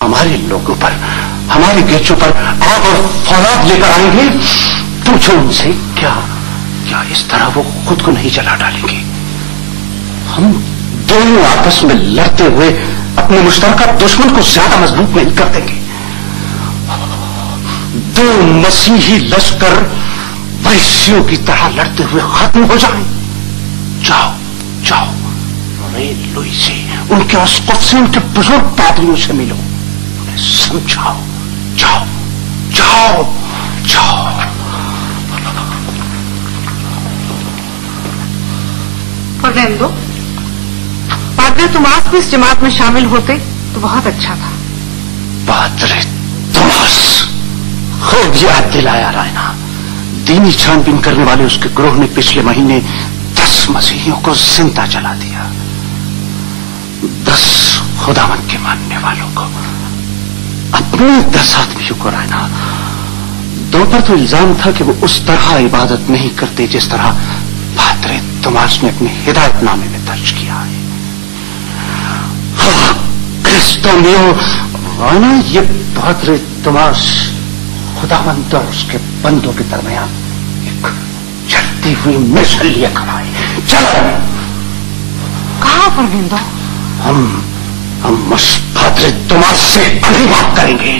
ہمارے لوگوں پر، ہمارے گیچوں پر آگ اور فولاد لے کر آئیں گے، پوچھو ان سے کیا اس طرح وہ خود کو نہیں جلا ڈالیں گے؟ ہم دونوں آپس میں لڑتے ہوئے اپنے مشترکہ دشمن کو زیادہ مضبوط نہیں کر دیں گے. دو مسیحی لشکر وحشیوں کی طرح لڑتے ہوئے ختم ہو جائیں. جاؤ جاؤ، ریل لوئی سے، ان کے اسقف سے، ان کے بزرگ پادریوں سے ملو، انہیں سمجھاؤ. جاؤ جاؤ جاؤ. فرنیندو، پادری توماس بھی اس جماعت میں شامل ہوتے تو بہت اچھا تھا. پادری توماس، خوب یاد دلایا رائنا. دینی چھان بین کرنے والے اس کے گروہ نے پچھلے مہینے 10 مسیحیوں کو زندہ جلا دیا. 10 خداوند کے ماننے والوں کو، اپنے 10 آدمیوں کو. رائنا، دو پر تو الزام تھا کہ وہ اس طرح عبادت نہیں کرتے جس طرح پادری توماس نے اپنے ہدایت نامے میں درج کیا ہے. کرسٹومیو، رائنا، یہ پادری توماس خداوند اور اس کے بندوں کے درمیان ایک چلتی ہوئی مثل لیے کھڑا ہے. چلو. کہاں فرنیندو؟ ہم اس پادری توماس سے ابھی بات کریں گے.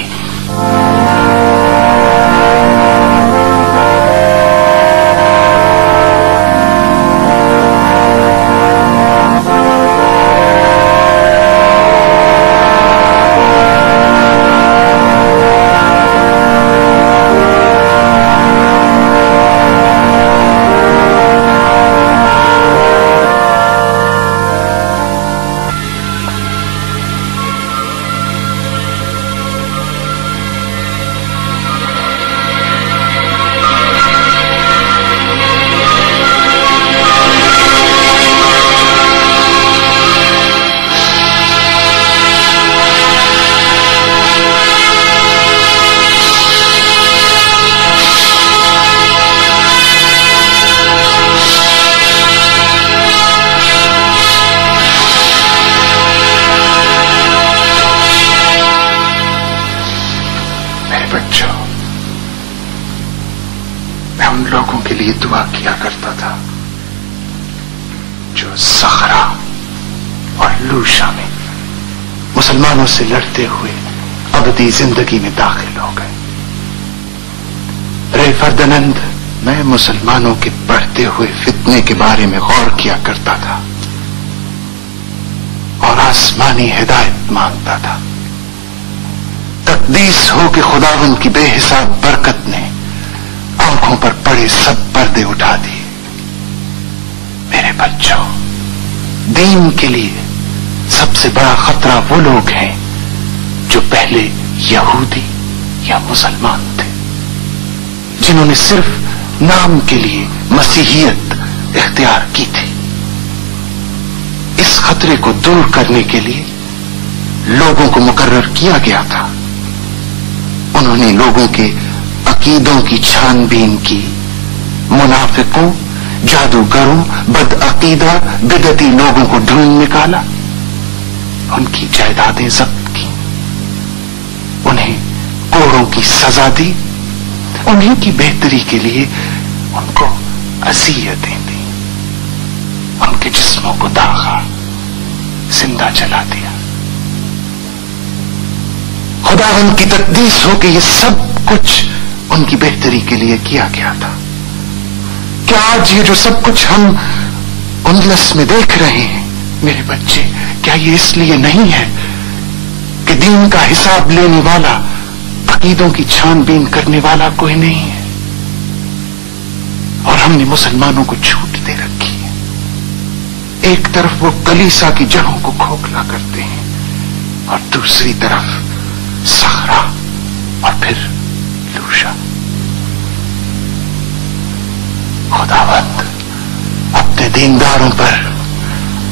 مسلمانوں سے لڑتے ہوئے ابدی زندگی میں داخل ہو گئے. رے فردنند، میں مسلمانوں کے بڑھتے ہوئے فتنے کے بارے میں غور کیا کرتا تھا اور آسمانی ہدایت مانگتا تھا. تقدیس ہو کہ خداوند کی بے حساب برکت نے آنکھوں پر پڑے سب پردے اٹھا دیے. میرے بچوں، دین کے لیے سب سے بڑا خطرہ وہ لوگ ہیں جو پہلے یہودی یا مسلمان تھے، جنہوں نے صرف نام کے لیے مسیحیت اختیار کی تھی. اس خطرے کو دور کرنے کے لیے لوگوں کو مقرر کیا گیا تھا. انہوں نے لوگوں کے عقیدوں کی چھان بین کی، منافقوں، جادوگروں، بدعقیدہ بدعتی لوگوں کو ڈھونڈ نکالا، ان کی جائیدادیں ضبط کی، انہیں کوڑوں کی سزا دی، انہیں کی بہتری کے لیے ان کو اذیتیں دی، ان کے جسموں کو داغا، زندہ جلا دیا. خداوند کی تقدیس ہو کہ یہ سب کچھ ان کی بہتری کے لیے کیا گیا تھا. کیا آج یہ جو سب کچھ ہم اندلس میں دیکھ رہے ہیں میرے بچے، کیا یہ اس لیے نہیں ہے کہ دین کا حساب لینے والا، عقیدوں کی چھان بین کرنے والا کوئی نہیں ہے، اور ہم نے مسلمانوں کو چھوٹ دے رکھی ہے؟ ایک طرف وہ کلیسا کی جڑوں کو کھوکھلا کرتے ہیں اور دوسری طرف صحرا اور پھر لوشا. خداوند اپنے دینداروں پر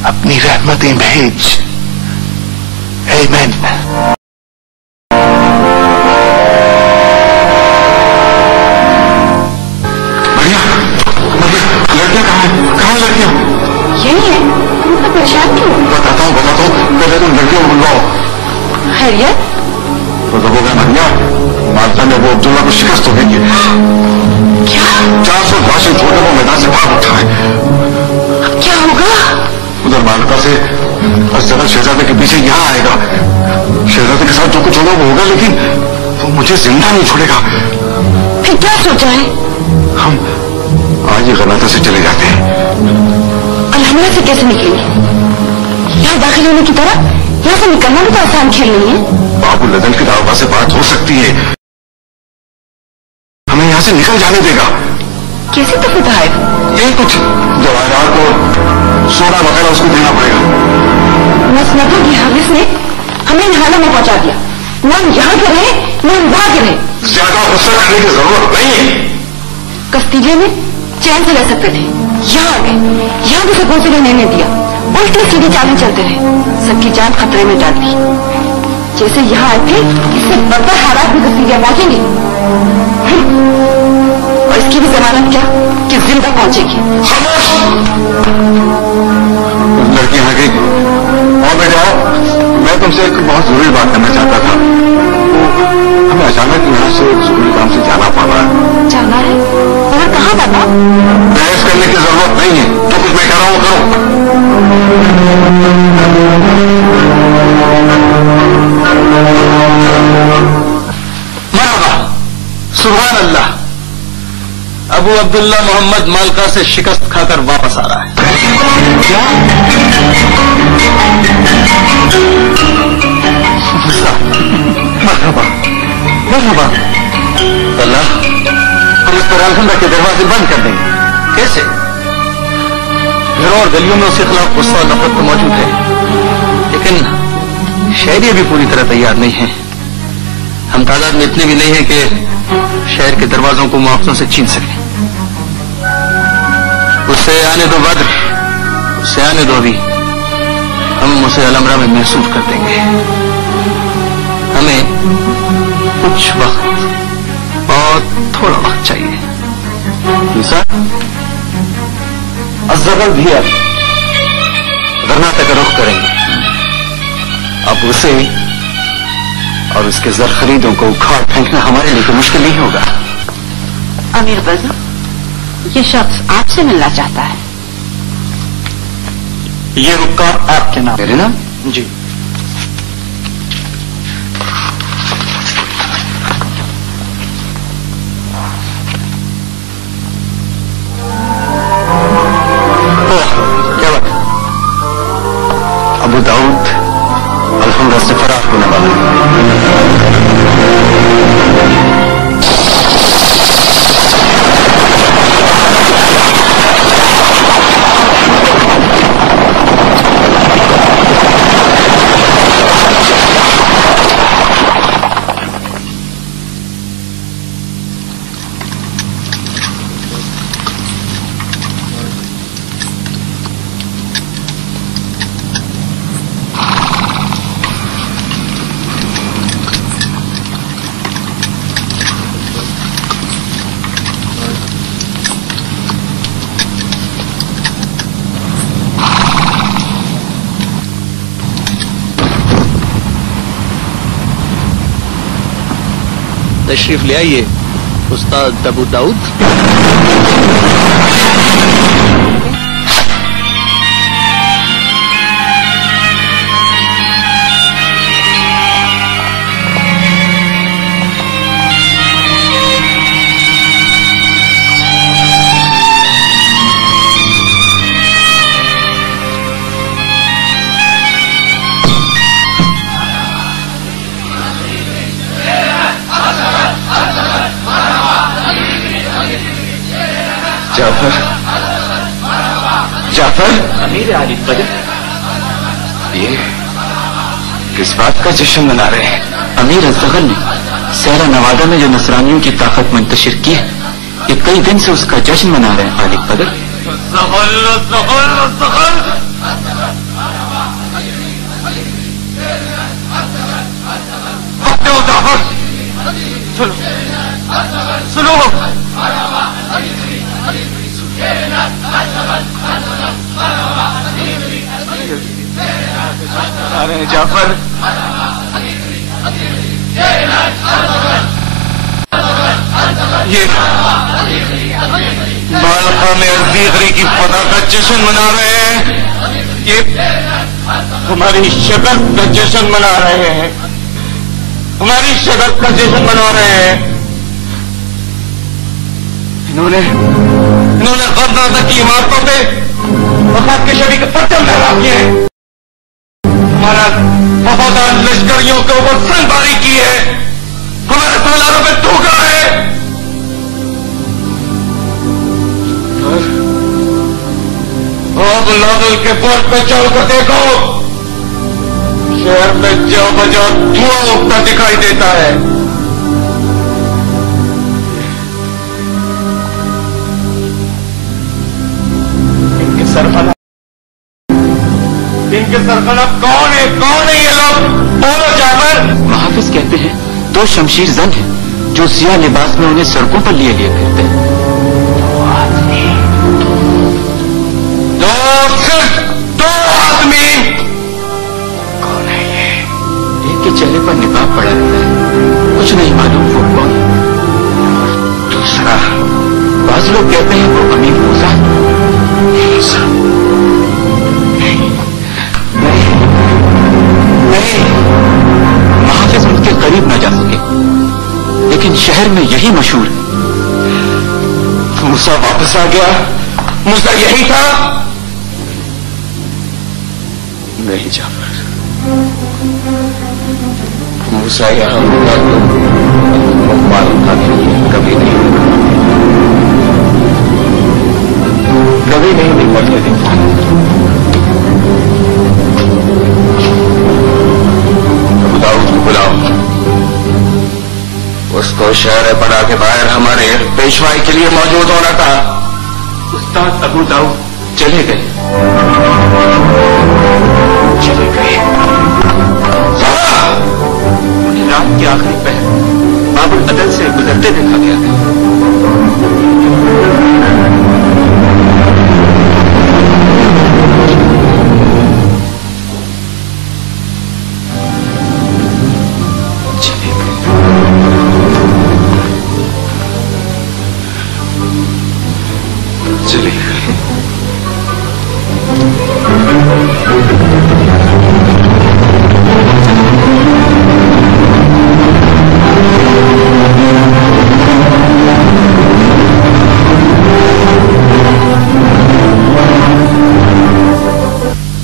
اپنی رحمتیں بھیج. آمین. لڑکیاں کہاں لڑکیاں؟ یہی ہے. تم اتنا پریشان کیوں؟ بتاتا ہوں. پہلے تم لڑکیوں کو بلواؤ. خیریت؟ तो हो गया मरिया, मालका ने वो अब्दुल्ला को शिकस्त हो गई है। क्या? 400 भाषण छोड़कर वो मैदान से भाग उठा है। अब क्या होगा? उधर मालका से अजगर शहजादे के पीछे यहाँ आएगा। शहजादे के साथ जो कुछ होगा वो होगा, लेकिन वो मुझे जिंदा नहीं छोड़ेगा। फिर क्या सोचा है? हम आज ही गलाता से चले जाते हैं। अलहमरा से कैसे निकलेंगे? यहाँ दाखिल होने की तरह यहाँ से निकलना भी तो आसान खेल नहीं है। बाबू लदन की दावा से बात हो सकती है, हमें यहाँ से निकल जाने देगा। कैसे तो पता है? यही कुछ जवाहरात और सोना वगैरह उसको देना पड़ेगा। मसनदों की हविस ने हमें इन हालों में पहुंचा दिया। न हम यहाँ के रहे न हम वहां के रहे। ज्यादा गुस्सा करने की जरूरत नहीं है। कस्तीजे में चैन से रह सकते थे, यहाँ आ गए, यहाँ भी सुकून से रहने नहीं दिया। उल्टी सीधी चालें चलते रहे, सबकी जान खतरे में डाल दी। जैसे यहाँ आए थे, इससे बदतर हालात में कस्तीजे पहुंचेंगे। और इसकी भी जमानत क्या कि जिंदा पहुंचेगी। लड़की आ गई। और बेटा, मैं तुमसे एक बहुत जरूरी बात करना चाहता था। हमें अचानक यहाँ से जरूरी काम से जाना पड़ रहा है। जाना है? और कहाँ बाबा? बहस करने की जरूरत नहीं है, जो कुछ मैं कह रहा हूँ करो। मरहबा, सुभान अल्लाह। अबू अब्दुल्ला मोहम्मद मालका से शिकस्त खाकर वापस आ रहा है। क्या? मरहबा, मरहबा। अल्लाह, हम इस पर अलहमदा के दरवाजे बंद कर देंगे। कैसे? घरों और गलियों में उसके खिलाफ गुस्सा और नफरत तो मौजूद है, लेकिन शहरी भी पूरी तरह तैयार नहीं है। हम तादाद में इतने भी नहीं है कि शहर के दरवाजों को मुआवजों से छीन सकें। उससे आने दो बद्र, उससे आने दो अभी। हम उसे अलमरा में महसूस कर देंगे। हमें कुछ वक्त, बहुत थोड़ा वक्त चाहिए। अज़्ज़गल भी अब गरनाता का रुख करेंगे। अब उसे और उसके जर खरीदों को उखाड़ फेंकना हमारे लिए तो मुश्किल नहीं होगा। अमीर बज़्र, ये शख्स आपसे मिलना चाहता है। ये रुक्का आपके नाम? मेरे नाम? जी। क्या बात? अबू दाऊद अलहमरा से फरार होने वाला है। तशरीफ ले आइए उस्ताद अबू दाऊद। जाफर, जाफर, अमीर आली बदर, ये किस बात का जश्न मना रहे हैं? अमीर अज़्ज़गल ने सहरा नवादा में जो नसरानियों की ताकत मुंतशिर की है, ये कई दिन से उसका जश्न मना रहे हैं। आलिक बदर, सुनो, सुनो, अरे जाफर, یہ مالکا میں الزیغری کی فتح کا جشن منا رہے ہیں، یہ ہماری شکست کا جشن منا رہے ہیں، ہماری شکست کا جشن منا رہے ہیں۔ انہوں نے غرناطہ کی عمارتوں پہ وفات کے شبی کے پرچم لہرا کیے ہیں، ہمارا وفادار لشکریوں کے اوپر سن باری کی ہے، ہمارے سالاروں پہ تھوکا ہے۔ اب لادل کے پورٹ پہ چل کر دیکھو، شہر میں جو بجو دھواں اٹھتا دکھائی دیتا ہے۔ ان کے سرخانہ کون ہے یہ لوگ؟ بولو جعفر۔ محافظ کہتے ہیں 2 شمشیر زن ہیں جو سیاہ لباس میں انہیں سڑکوں پر لیے پھرتے ہیں۔ صرف 2 آدمی؟ کون ہے یہ؟ ایک کے چہرے پر نقاب پڑا رہتا ہے، کچھ نہیں معلوم وہ کون ہے۔ دوسرا؟ بعض لوگ کہتے ہیں وہ امیر موسیٰ ہے۔ نہیں، محافظ ان کے قریب نہ جا سکے، لیکن شہر میں یہی مشہور ہے۔ موسیٰ واپس آ گیا؟ موسیٰ یہی تھا؟ نہیں جعفر، موسیٰ یہاں ہوگا تو معلوم تھا کہ یہ کبھی نہیں ہوگا، کبھی نہیں نکلنے دیتا۔ ابو داؤد کو بلاؤ، اس کو شہر بنا کے باہر ہمارے پیشوائی کے لیے موجود ہونا تھا۔ استاد ابو داؤد چلے گئے۔ انہیں رات کے آخری پہر باب العدل سے گزرتے دیکھا گیا ہے۔ چلے گئے۔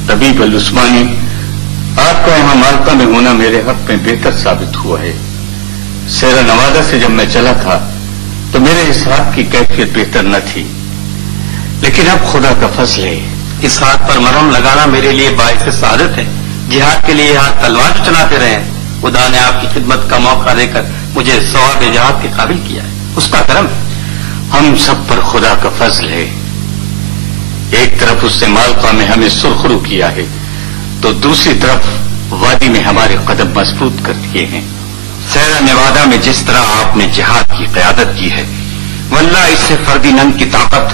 طبیب العثمانی، آپ کا یہاں مالکا میں ہونا میرے حق میں بہتر ثابت ہوا ہے۔ سیرا نوادہ سے جب میں چلا تھا تو میرے اس ہاتھ کی کیفیت بہتر نہ تھی، لیکن اب خدا کا فضل ہے، اس ہاتھ پر مرہم لگانا میرے لیے باعث سعادت ہے۔ جہاد کے لیے یہ ہاتھ تلوار چلاتے رہے ہیں، خدا نے آپ کی خدمت کا موقع دے کر مجھے ثواب جہاد کے قابل کیا ہے، اس کا کرم ہے۔ ہم سب پر خدا کا فضل ہے۔ ایک طرف اس نے مالکا میں ہمیں سرخرو کیا ہے تو دوسری طرف وادی میں ہمارے قدم مضبوط کر دیے ہیں۔ سیرا نیوادا میں جس طرح آپ نے جہاد کی قیادت کی ہے، واللہ اس سے فردینند کی طاقت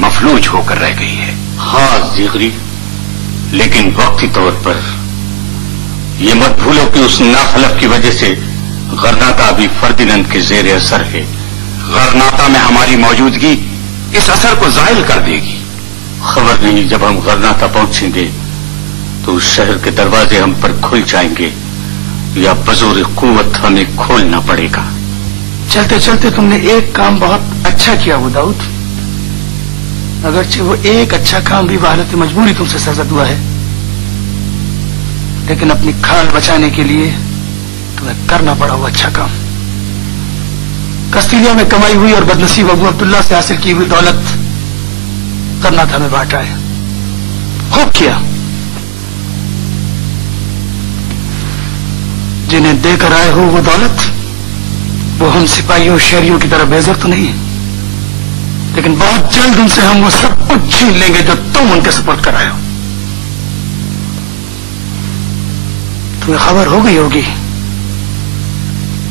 مفلوج ہو کر رہ گئی ہے۔ ہاں زیغری، لیکن وقتی طور پر یہ مت بھولو کہ اس ناخلف کی وجہ سے غرناطہ بھی فردینند کے زیر اثر ہے۔ غرناطہ میں ہماری موجودگی اس اثر کو زائل کر دے گی۔ خبر نہیں جب ہم غرناطہ پہنچیں گے تو اس شہر کے دروازے ہم پر کھل جائیں گے یا بزور قوت ہمیں کھولنا پڑے گا۔ چلتے چلتے تم نے ایک کام بہت اچھا کیا ابو داؤد، اگرچہ وہ ایک اچھا کام بھی بحالت مجبوری تم سے سرزد ہوا ہے، لیکن اپنی کھال بچانے کے لیے تمہیں کرنا پڑا وہ اچھا کام۔ کستیلیا میں کمائی ہوئی اور بدنصیب ابو عبداللہ سے حاصل کی ہوئی دولت غرناطہ میں بانٹا ہے۔ خوب کیا۔ جنہیں دے کر آئے ہو وہ دولت، وہ ہم سپاہیوں شہریوں کی طرح بےزر تو نہیں، لیکن بہت جلد ان سے ہم وہ سب کچھ چھین لیں گے جو تم ان کے سپرد کرائے ہو۔ تمہیں خبر ہو گئی ہوگی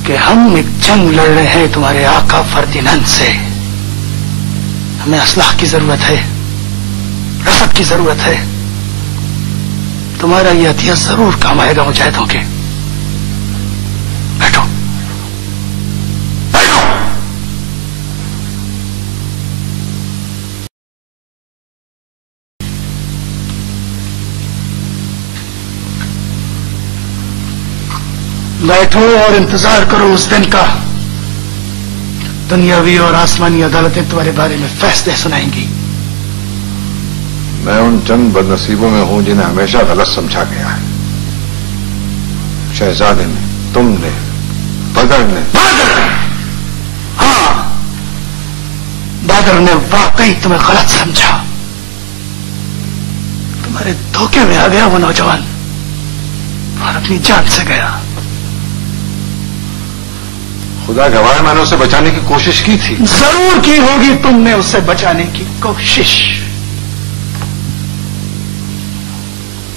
کہ ہم ایک جنگ لڑ رہے ہیں تمہارے آقا فردینند سے۔ ہمیں اسلحہ کی ضرورت ہے، رسد کی ضرورت ہے۔ تمہارا یہ ہتھیار ضرور کام آئے گا مجاہدوں کے۔ بیٹھو۔ बैठो और इंतजार करो उस दिन का। दुनियावी और आसमानी अदालतें तुम्हारे बारे में फैसले सुनाएंगी। मैं उन चंद बदनसीबों में हूं जिन्हें हमेशा गलत समझा गया है। शहजादे ने, तुमने, बदर ने। हाँ, बदर ने वाकई तुम्हें गलत समझा। तुम्हारे धोखे में आ गया वो नौजवान और अपनी जान से गया। खुदा गवाह, मैंने उसे बचाने की कोशिश की थी। जरूर की होगी तुमने उसे बचाने की कोशिश।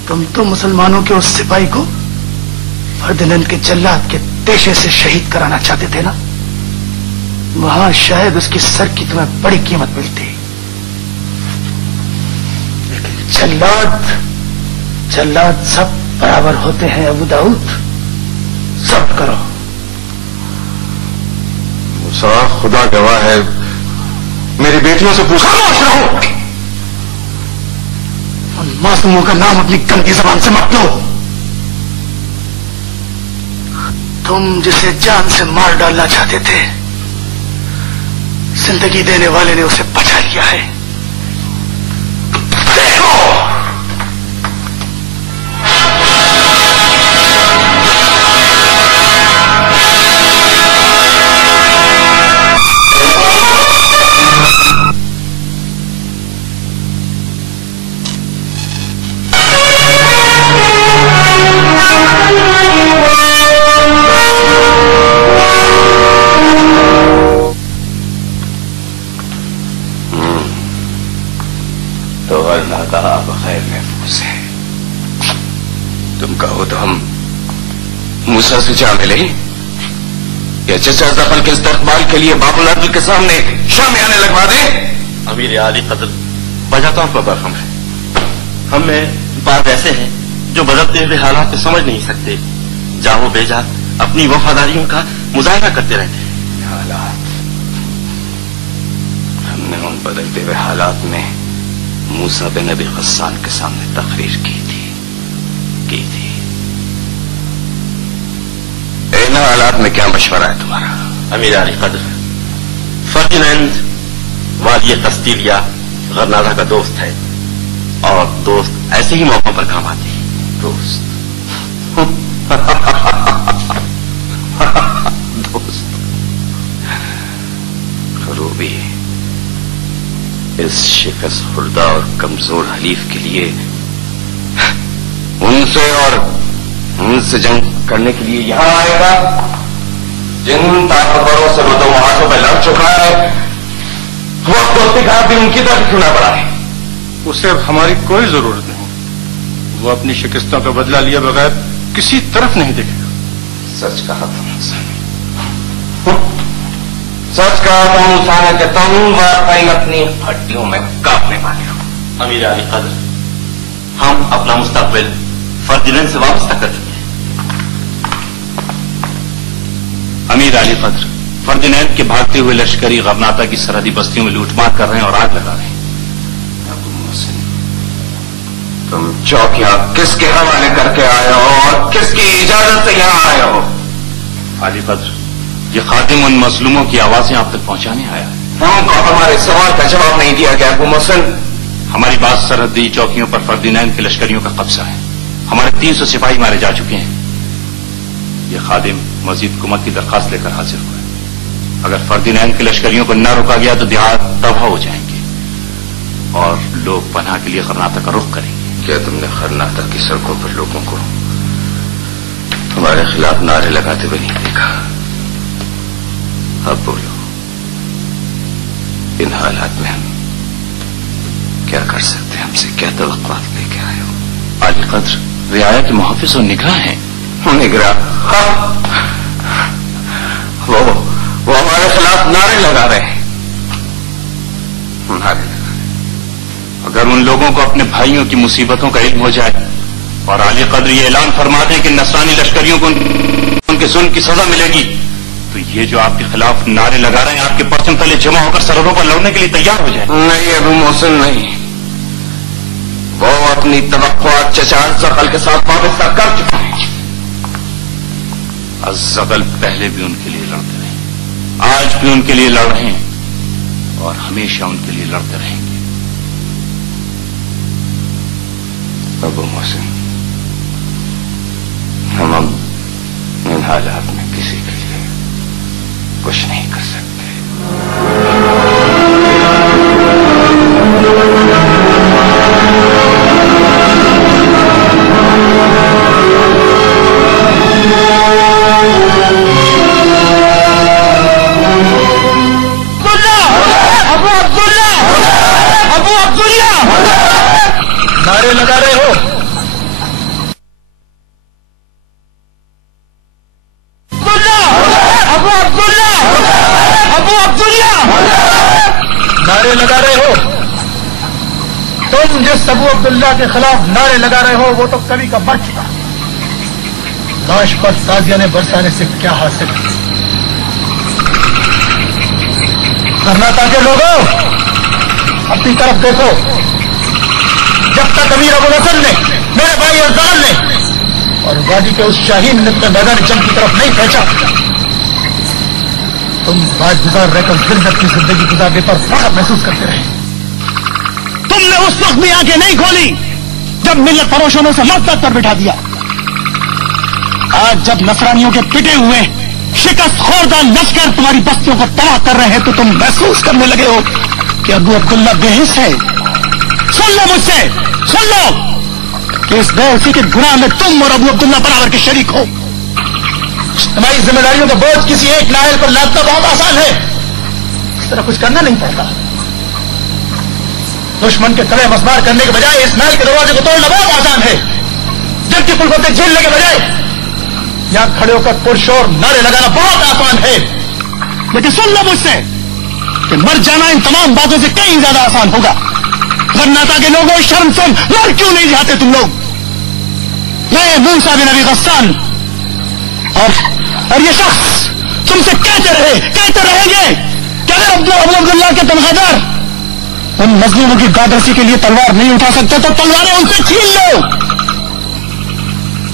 तुम तो मुसलमानों के उस सिपाही को फर्दिनैंद के जल्लाद के पेशे से शहीद कराना चाहते थे ना? वहां शायद उसकी सर की तुम्हें बड़ी कीमत मिलती। लेकिन जल्लाद सब बराबर होते हैं अबू दाऊद। सब करो। मूसा, खुदा गवाह है, मेरी बेटियों से पूछो। खामोश रहो। उन मासूमों का नाम अपनी गंदी जबान से मत लो। तुम जिसे जान से मार डालना चाहते थे, जिंदगी देने वाले ने उसे बचा लिया है। देखो, बगैर महफूज है। तुम कहो तो हम मूसा से जा मिले या चचा जफर के इस्तकबाल के लिए बाबुल अर्द के सामने शाम आने लगवा दे। अमीर आली कदर बजाता पर बरहम है। हम में बात ऐसे हैं जो बदलते हुए हालात को समझ नहीं सकते। जाहो बेजा अपनी वफादारियों का मुजाहरा करते रहते हैं। हालात, हमने उन बदलते हुए हालात में मूसा बिन नबी गस्सान के सामने तकरीर की थी। इन हालात में क्या मशवरा है तुम्हारा? अमीर आली कदर, फर्दिनैंद वाली कस्तिलिया गरनादा का दोस्त है और दोस्त ऐसे ही मौकों पर काम आते हैं। दोस्त दोस्त खरूबी, इस शिकस्त खुर्दा और कमजोर हलीफ के लिए उनसे जंग करने के लिए यहां आएगा जिन ताकतवरों से वो दो महाजों पर लड़ चुका है। वक्त दोस्ती का भी उनकी तरफ क्यों ना पड़ा है? उसे अब हमारी कोई जरूरत नहीं। वो अपनी शिकस्तों का बदला लिए बगैर किसी तरफ नहीं देखेगा। सच कहा तुम इंसान, सच कहा तुम इंसान के तुम वाकई अपनी हड्डियों में कांपने वाले हो। अमीर आली कदर, हम अपना मुस्तकबिल फर्दिनैंद से वाबस्ता कर चुके हैं। अमीर आली कदर, फर्दिनैंद के भागते हुए लश्करी गरनाता की सरहदी बस्तियों में लूटमार कर रहे हैं और आग लगा रहे हैं। अबू मोहसिन, तुम चौकियां किसके हवाले करके आए हो और किसकी इजाजत से यहां आए हो? आली कदर, ये खातिम उन मजलूमों की आवाजें आप तक पहुंचाने आया है। हमको हमारे सवाल का जवाब नहीं दिया गया। अबू मोहसिन, हमारी बात सरहदी चौकियों पर फर्दिनैंद के लश्करियों का कब्जा है। हमारे 300 सिपाही मारे जा चुके हैं। ये खादिम मजीद हुकूमत की दरखास्त लेकर हाजिर हुआ है। अगर फर्दिनैंद के लश्करियों को न रोका गया तो देहात तबाह हो जाएंगे और लोग पनाह के लिए गरनाता का रुख करेंगे। क्या तुमने गरनाता की सड़कों पर लोगों को तुम्हारे खिलाफ नारे लगाते हुए नहीं देखा? अब बोलो, इन हालात में हम क्या कर सकते हैं? हमसे क्या तवक्कुआत लेके आए हो? आली कद्र, रियाया के मुहाफिज और निगराह हैं। निगराह? वो हमारे खिलाफ नारे लगा रहे हैं। नारे लगा रहे। अगर उन लोगों को अपने भाइयों की मुसीबतों का इल्म हो जाए और आली कद्र ये ऐलान फरमा दें कि नसरानी लश्करियों को उनके जुल्म की सजा मिलेगी, तो ये जो आपके खिलाफ नारे लगा रहे हैं आपके परचम तले जमा होकर सरहदों पर लड़ने के लिए तैयार हो जाए। नहीं अबू मोहसिन, नहीं। वो अपनी तवक्कुआत चचा जफर के साथ वाबस्ता कर चुका है। अज़्ज़गल पहले भी उनके लिए लड़ते रहे, आज भी उनके लिए लड़ रहे हैं और हमेशा उनके लिए लड़ते रहेंगे। अबू मोहसिन, हम इन हालात में किसी के लिए कुछ नहीं कर सकते। नारे लगा रहे हो? नारे लगा रहे हो? तुम जिस अबू अब्दुल्ला के खिलाफ नारे लगा रहे हो वो तो कभी का मर चुका। लाश पर ताजिया ने बरसाने से क्या हासिल? कर्नाटक के लोगों, अपनी तरफ देखो। जब तक अमीर अबुल हसन ने, मेरे भाई अफजाल ने और वादी के उस शाहीन ने अपने मैदान जंग की तरफ नहीं पहुंचा, तुम बात गुजार रहकर जिंदगी की जिंदगी गुजारने पर फख्र महसूस करते रहे। तुमने उस वक्त भी आंखें नहीं खोली जब मिल्लत फरोशों ने लत पर बिठा दिया। आज जब नसरानियों के पिटे हुए शिकस्त खोरदा लश्कर तुम्हारी बस्तियों को तबाह कर रहे हैं तो तुम महसूस करने लगे हो कि अबू अब्दुल्ला बेहिस है। सुन लो मुझसे, सुन लो कि इस बेहिसी के गुनाह में तुम और अबू अब्दुल्ला बराबर के शरीक हो। तुम्हारी जिम्मेदारियों का बोझ किसी एक नायल पर लादना बहुत आसान है, इस तरह कुछ करना नहीं पड़ता। दुश्मन के तले मसमार करने के बजाय इस नायल के दरवाजे को तोड़ना बहुत आसान है। जब की कुलफतें झेलने के बजाय यहां खड़े होकर पुरशोर नारे लगाना बहुत आसान है। लेकिन सुन लो मुझसे कि मर जाना इन तमाम बातों से कहीं ज्यादा आसान होगा। कर्नाटक के लोगों, शर्म से मर क्यों नहीं जाते तुम लोग? मैं मूसा बिन नबी गस्सान और ये शख्स तुमसे कहते रहेंगे कि अगर अबू अब्दुल्ला के तनख्वाहदार उन मजलूमों की गादरसी के लिए तलवार नहीं उठा सकते तो तलवारें उनसे छीन लो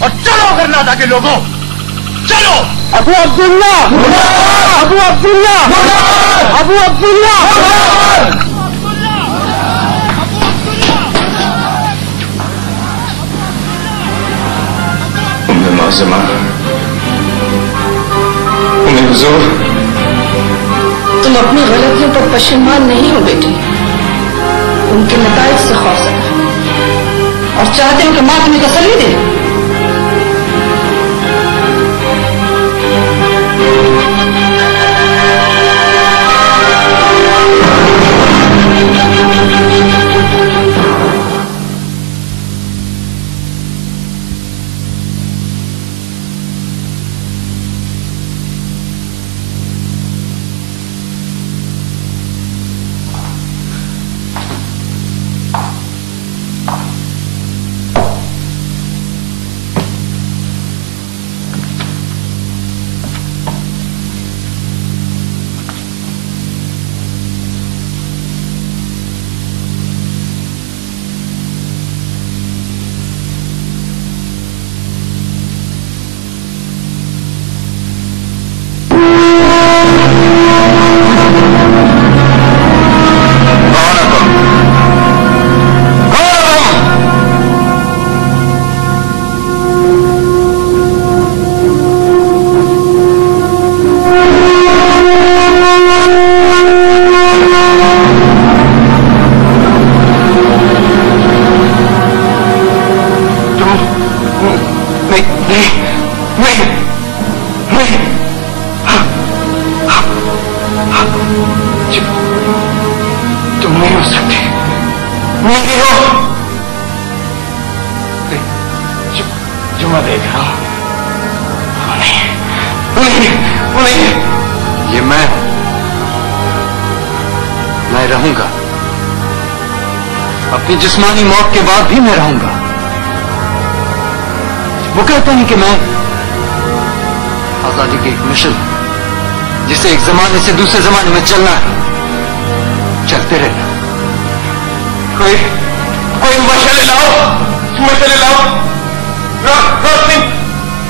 और चलो कर्नाटक के लोगों, चलो। अबू अब्दुल्ला, अबू अब्दुल्ला, अबू अब्दुल्ला। उम्मे मौज़मा, उम्मे हुज़ूर, तुम अपनी गलतियों पर पशेमान नहीं हो बेटी, उनके नताइज से खौफज़दा और चाहते हो कि मां तुम्हें तसल्ली दे। मैं रहूंगा, अपनी जिस्मानी मौत के बाद भी मैं रहूंगा। वो कहते हैं कि मैं आजादी के एक मिशन जिसे एक जमाने से दूसरे जमाने में चलना है, चलते रहना। कोई मशाले लाओ, मशाले लाओ, रोशनी,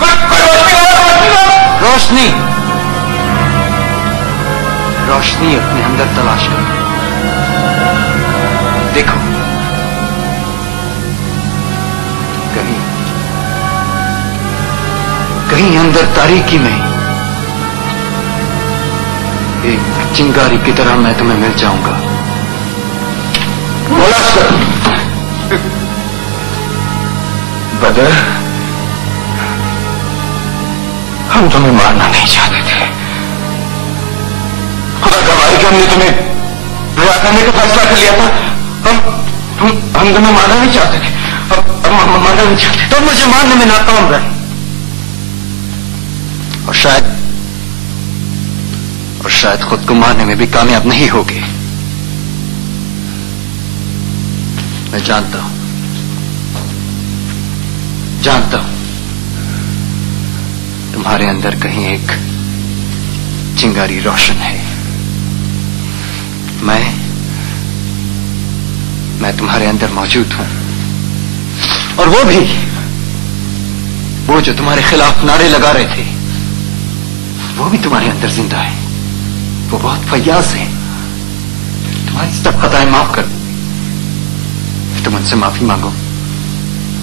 कोई रोशनी लाओ, रोशनी लाओ। روشنی روشنی اپنے اندر تلاش کرو. دیکھو کہیں اندر تاریکی میں ایک چنگاری کی طرح میں تمہیں مل جاؤں گا. بدر، ہم تمہیں مارنا نہیں چاہتے تھے. خدا گواہ کہ ہم نے تمہیں رہا کرنے کا فیصلہ کر لیا تھا. ہم تمہیں مارنا نہیں چاہتے تھے. مارنا نہیں چاہتے. تو مجھے مارنے میں ناکام رہے اور شاید خود کو مارنے میں بھی کامیاب نہیں ہوگی. میں جانتا ہوں تمہارے اندر کہیں ایک چنگاری روشن ہے. میں تمہارے اندر موجود ہوں، اور وہ جو تمہارے خلاف نعرے لگا رہے تھے وہ بھی تمہارے اندر زندہ ہے. وہ بہت فیاض ہیں. تمہاری سب خطائیں معاف کر دیں. تم ان سے معافی مانگو.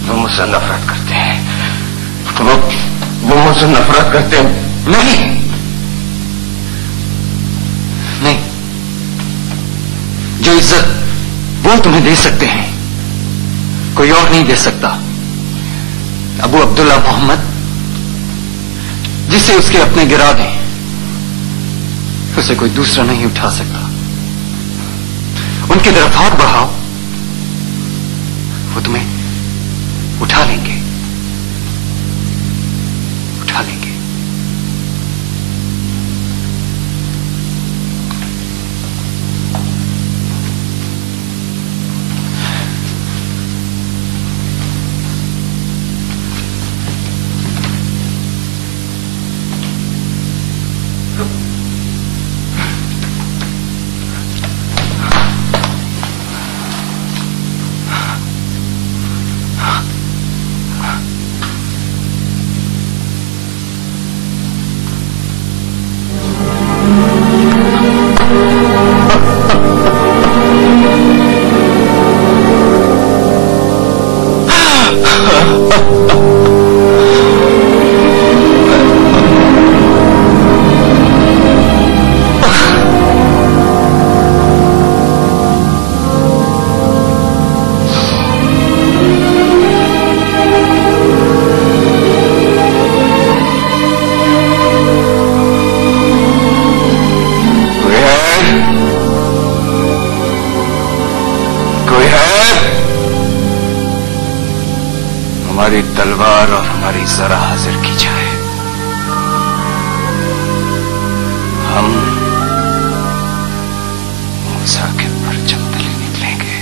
وہ مجھ سے نفرت کرتے ہیں. وہ مجھ سے نفرت کرتے ہیں. نہیں، جو عزت وہ تمہیں دے سکتے ہیں کوئی اور نہیں دے سکتا. ابو عبداللہ محمد جسے اس کے اپنے گرا دیں اسے کوئی دوسرا نہیں اٹھا سکتا. ان کی طرف ہاتھ بڑھاؤ، وہ تمہیں اٹھا لیں گے. ہماری تلوار اور ہماری ذرا حاضر کی جائے. ہم موسیٰ کے پرچم تلے نکلیں گے.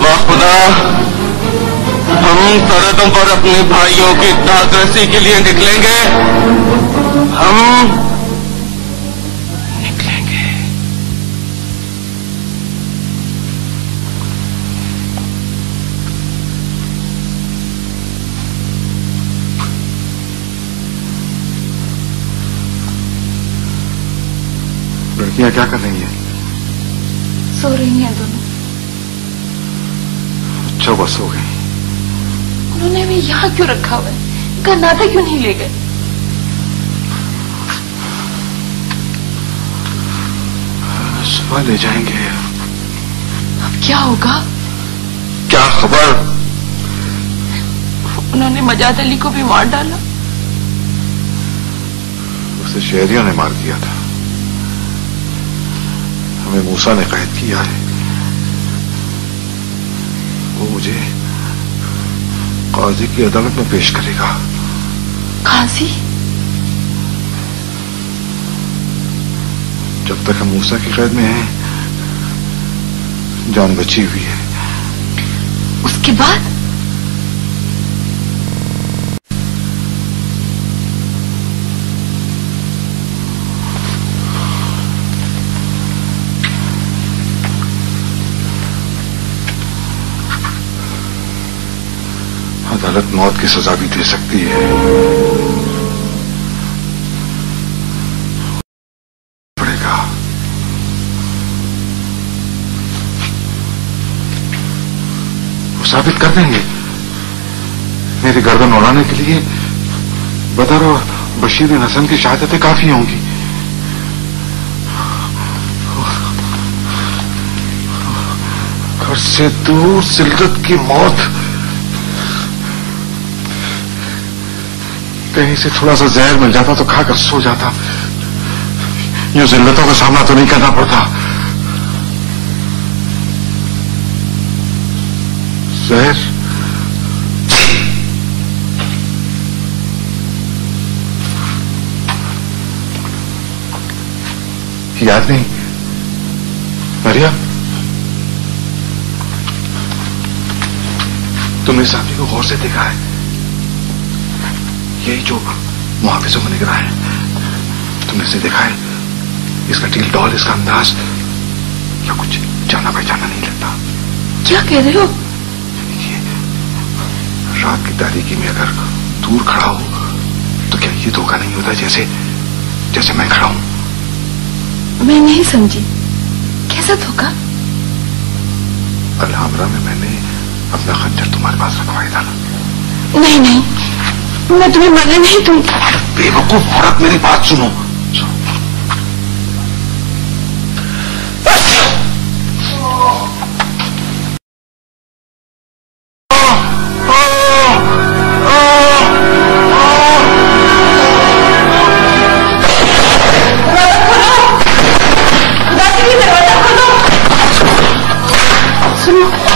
واہ خدا، ہم سرحدوں پر اپنے بھائیوں کی داد رسی کے لیے نکلیں گے. ہم لڑکیاں کیا کر رہی ہیں؟ سو رہی ہیں دونوں. اچھا بس ہو گئی. انہوں نے ہمیں یہاں کیوں رکھا ہوا ہے؟ کرناٹک کیوں نہیں لے گئے؟ صبح لے جائیں گے. اب کیا ہوگا؟ کیا خبر؟ انہوں نے مجاد علی کو بھی مار ڈالا. اسے شہریوں نے مار دیا تھا. ہمیں موسیٰ نے قید کیا ہے. وہ مجھے قاضی کی عدالت میں پیش کرے گا. قاضی؟ جب تک ہم موسیٰ کی قید میں ہیں جان بچی ہوئی ہے. اس کے بعد عدالت मौत की सजा भी दे सकती है। पड़ेगा। वो साबित कर देंगे। मेरी गर्दन उड़ाने के लिए बदर और बशीर हसन की शहादतें काफी होंगी। घर से दूर जिल्लत की मौत, कहीं से थोड़ा सा जहर मिल जाता तो खाकर सो जाता। यूं जिल्लतों का सामना तो नहीं करना पड़ता। जहर याद नहीं मरिया, तुमने इस आदमी को गौर से देखा है? यही जो मुहाफिजों में निकला है, तुमने इसे देखा है? इसका टील डॉल, इसका अंदाज या कुछ जाना पहचाना नहीं लगता। क्या कह रहे हो? ये रात की तारीकी में अगर दूर खड़ा हो तो क्या ये धोखा नहीं होता जैसे जैसे मैं खड़ा हूं? मैं नहीं समझी, कैसा धोखा? अलहमरा में मैंने अपना खंजर तुम्हारे पास रखवाया था ना। नहीं नहीं, मैं तुम्हें मारने नहीं दूंगी। बेवकूफ औरत, मेरी बात सुनो।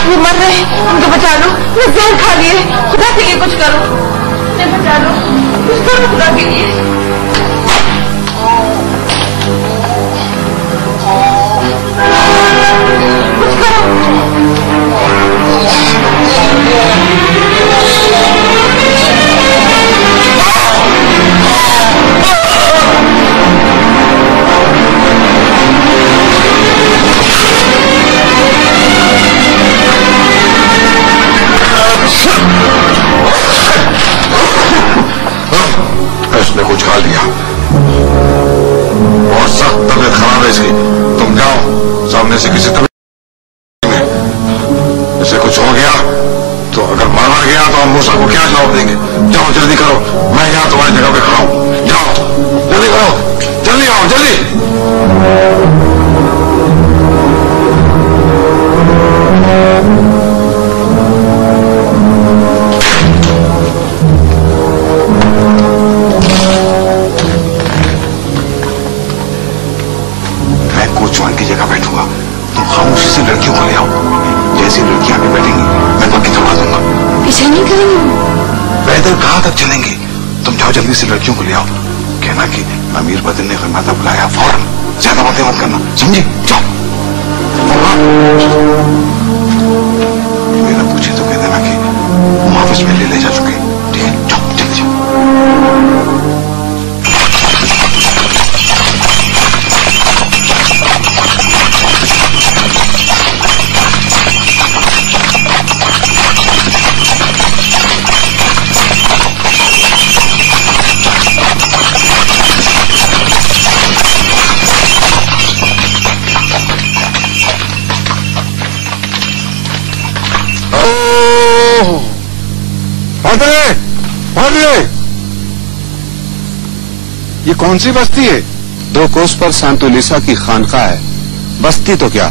वो मर रहे हैं, उनको बचा लो। मैं जहर खा लिए, खुदा के लिए कुछ करो, मैं बचा लो, कुछ करो खुदा के लिए। कुछ करो। इसने कुछ खा लिया, बहुत सख्त तबीयत खराब है इसकी। तुम जाओ सामने से किसी तबीयत में, इसे कुछ हो गया तो अगर मारा गया तो हम मूसा को क्या जवाब देंगे? जाओ जल्दी करो, मैं यहाँ तुम्हारी जगह पे खड़ा हूं। जाओ जल्दी करो, जल्दी आओ जल्दी। कोचवान की जगह बैठूंगा, तुम खामोशी से लड़कियों को ले आओ। जैसी लड़कियां आगे बैठेंगी मैं बाकी थमा दूंगा। पीछे नहीं करेंगे? पैदल कहां तक चलेंगे? तुम जाओ जल्दी से लड़कियों को ले आओ। कहना कि अमीर बदन ने खिदमत बुलाया, फौरन, ज्यादा बातें मत करना, समझे? जाओ। मेरा पूछे तो कह देना कि मुहाफिज में ले जा चुके। ठीक है, जाओ जल्दी जाओ। ये कौन सी बस्ती है? 2 कोस पर सांतोलिसा की खानका है। बस्ती तो क्या,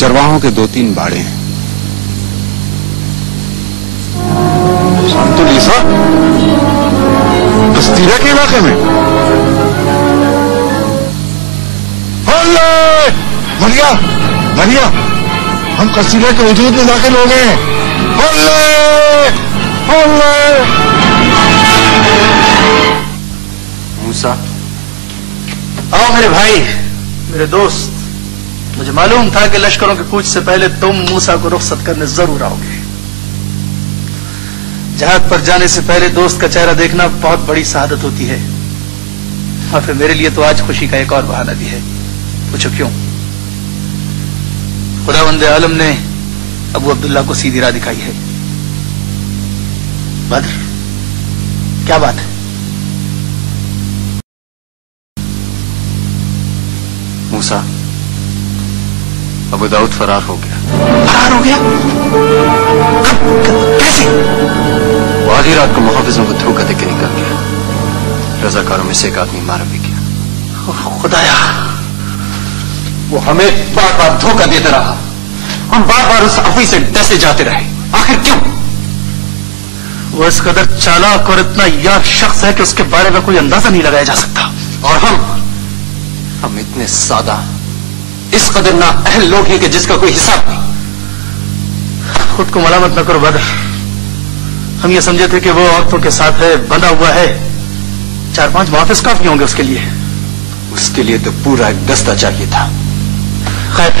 चरवाहों के 2-3 बाड़े हैं। सांतोलिसा कस्तीरा के इलाके में? मरिया मरिया, हम कस्तीरा के वजूद में दाखिल हो गए हैं। मूसा, आओ मेरे भाई, मेरे दोस्त। मुझे मालूम था कि लश्करों के कूच से पहले तुम मूसा को रुखसत करने जरूर आओगे। जहाज पर जाने से पहले दोस्त का चेहरा देखना बहुत बड़ी सआदत होती है, और फिर मेरे लिए तो आज खुशी का एक और बहाना भी है। पूछो क्यों? खुदावंद आलम ने अबू अब्दुल्ला को सीधी राह दिखाई है। बद्र, क्या बात है? मूसा, अबू दाऊद फरार हो गया। फरार हो गया? कैसे? वो आधी रात को मुहाफिजों को धोखा देके निकल गया। रजाकारों में से एक आदमी मारा भी गया। खुदाया, वो हमें बार बार धोखा देता रहा, हम बार बार उस अफवी से डसे जाते रहे। आखिर क्यों? वो इस कदर चालाक और इतना यार शख्स है कि उसके बारे में कोई अंदाजा नहीं लगाया जा सकता। और हम इतने सादा, इस कदर ना अहल लोग हैं कि जिसका कोई हिसाब नहीं। खुद को मलामत न करो बदर। हम ये समझे थे कि वो औरतों के साथ है, बंधा हुआ है। 4-5 मुहाफिज काफी होंगे उसके लिए। उसके लिए तो पूरा एक दस्ता चाहिए था। खैर,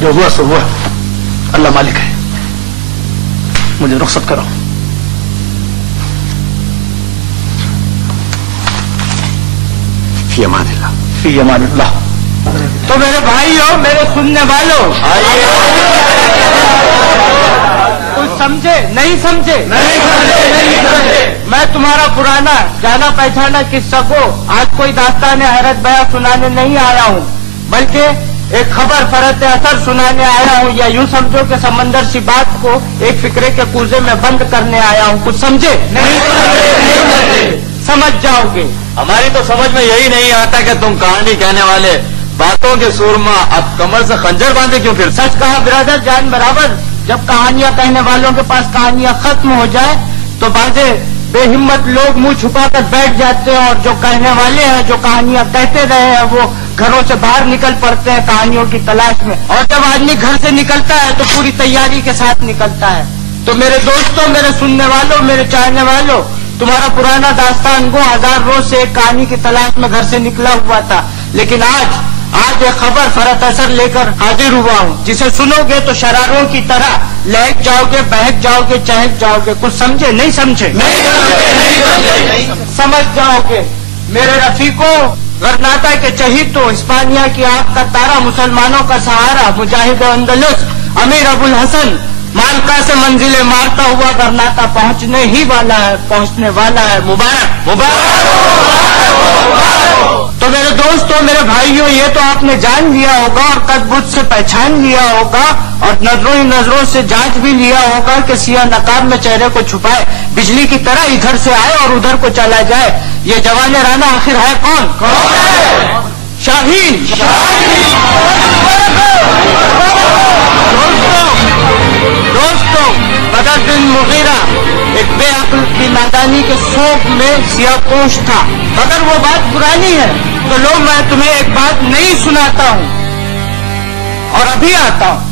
जो हुआ सो हुआ, अल्लाह मालिक है। मुझे रुखसत करो। फी अमानिल्लाह। फी अमानिल्लाह। तो मेरे भाइयों, मेरे सुनने वालों, कुछ समझे? नहीं समझे? नहीं समझे। मैं तुम्हारा पुराना जाना पहचाना किस्सा को आज कोई दास्तान हैरत बयां सुनाने नहीं आया हूँ, बल्कि एक खबर फरत असर सुनाने आया हूँ, या यूं समझो कि समंदर सी बात को एक फिक्रे के कूजे में बंद करने आया हूँ। कुछ समझे? नहीं समझे। समझ जाओगे। हमारी तो समझ में यही नहीं आता कि तुम कहानी कहने वाले बातों के सूरमा अब कमर से खंजर बांधे क्यों फिर? सच कहा ब्रदर जान बराबर। जब कहानियां कहने वालों के पास कहानियां खत्म हो जाए तो बाजे बेहिम्मत लोग मुंह छुपाकर बैठ जाते हैं, और जो कहने वाले हैं, जो कहानियां कहते रहे हैं, वो घरों से बाहर निकल पड़ते हैं कहानियों की तलाश में। और जब आदमी घर से निकलता है तो पूरी तैयारी के साथ निकलता है। तो मेरे दोस्तों, मेरे सुनने वालों, मेरे चाहने वालों, तुम्हारा पुराना दास्तान को 1000 रोज से एक कहानी की तलाश में घर से निकला हुआ था, लेकिन आज एक खबर फरत असर लेकर हाजिर हुआ हूँ, जिसे सुनोगे तो शरारों की तरह लहक जाओगे, बहक जाओगे, चहक जाओगे। कुछ समझे? नहीं समझे? नहीं समझ जाओगे। मेरे रफीकों, गरनाता के चहीतो, हिस्पानिया की आग का तारा, मुसलमानों का सहारा, मुजाहिद अंदलुस, अमीर अबुल हसन, मालका से मंजिलें मारता हुआ गरनाता पहुंचने ही वाला है, पहुंचने वाला है। मुबारक मुबारक। तो मेरे दोस्तों, मेरे भाइयों, ये तो आपने जान लिया होगा और कदबुद से पहचान लिया होगा और नजरों ही नजरों से जांच भी लिया होगा कि सिया नकाब में चेहरे को छुपाए बिजली की तरह इधर से आए और उधर को चला जाए। ये जवान राना आखिर है कौन? शाहीन। दोस्तों, बदर बिन मुगीरा एक बेअक्ल की नादानी के शौक में सियापोश था। अगर वो बात पुरानी है तो लो, मैं तुम्हें एक बात नहीं सुनाता हूँ और अभी आता हूँ।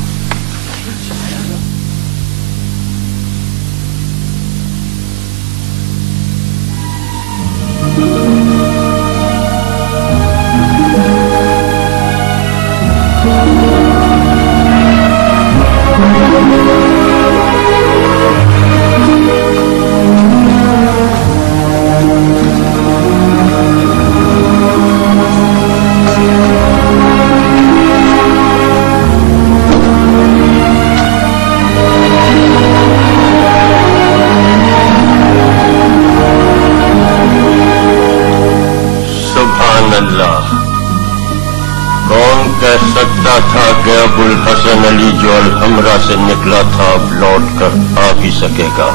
अबुल हसन अली जो अलहमरा से निकला था अब लौट कर आ भी सकेगा,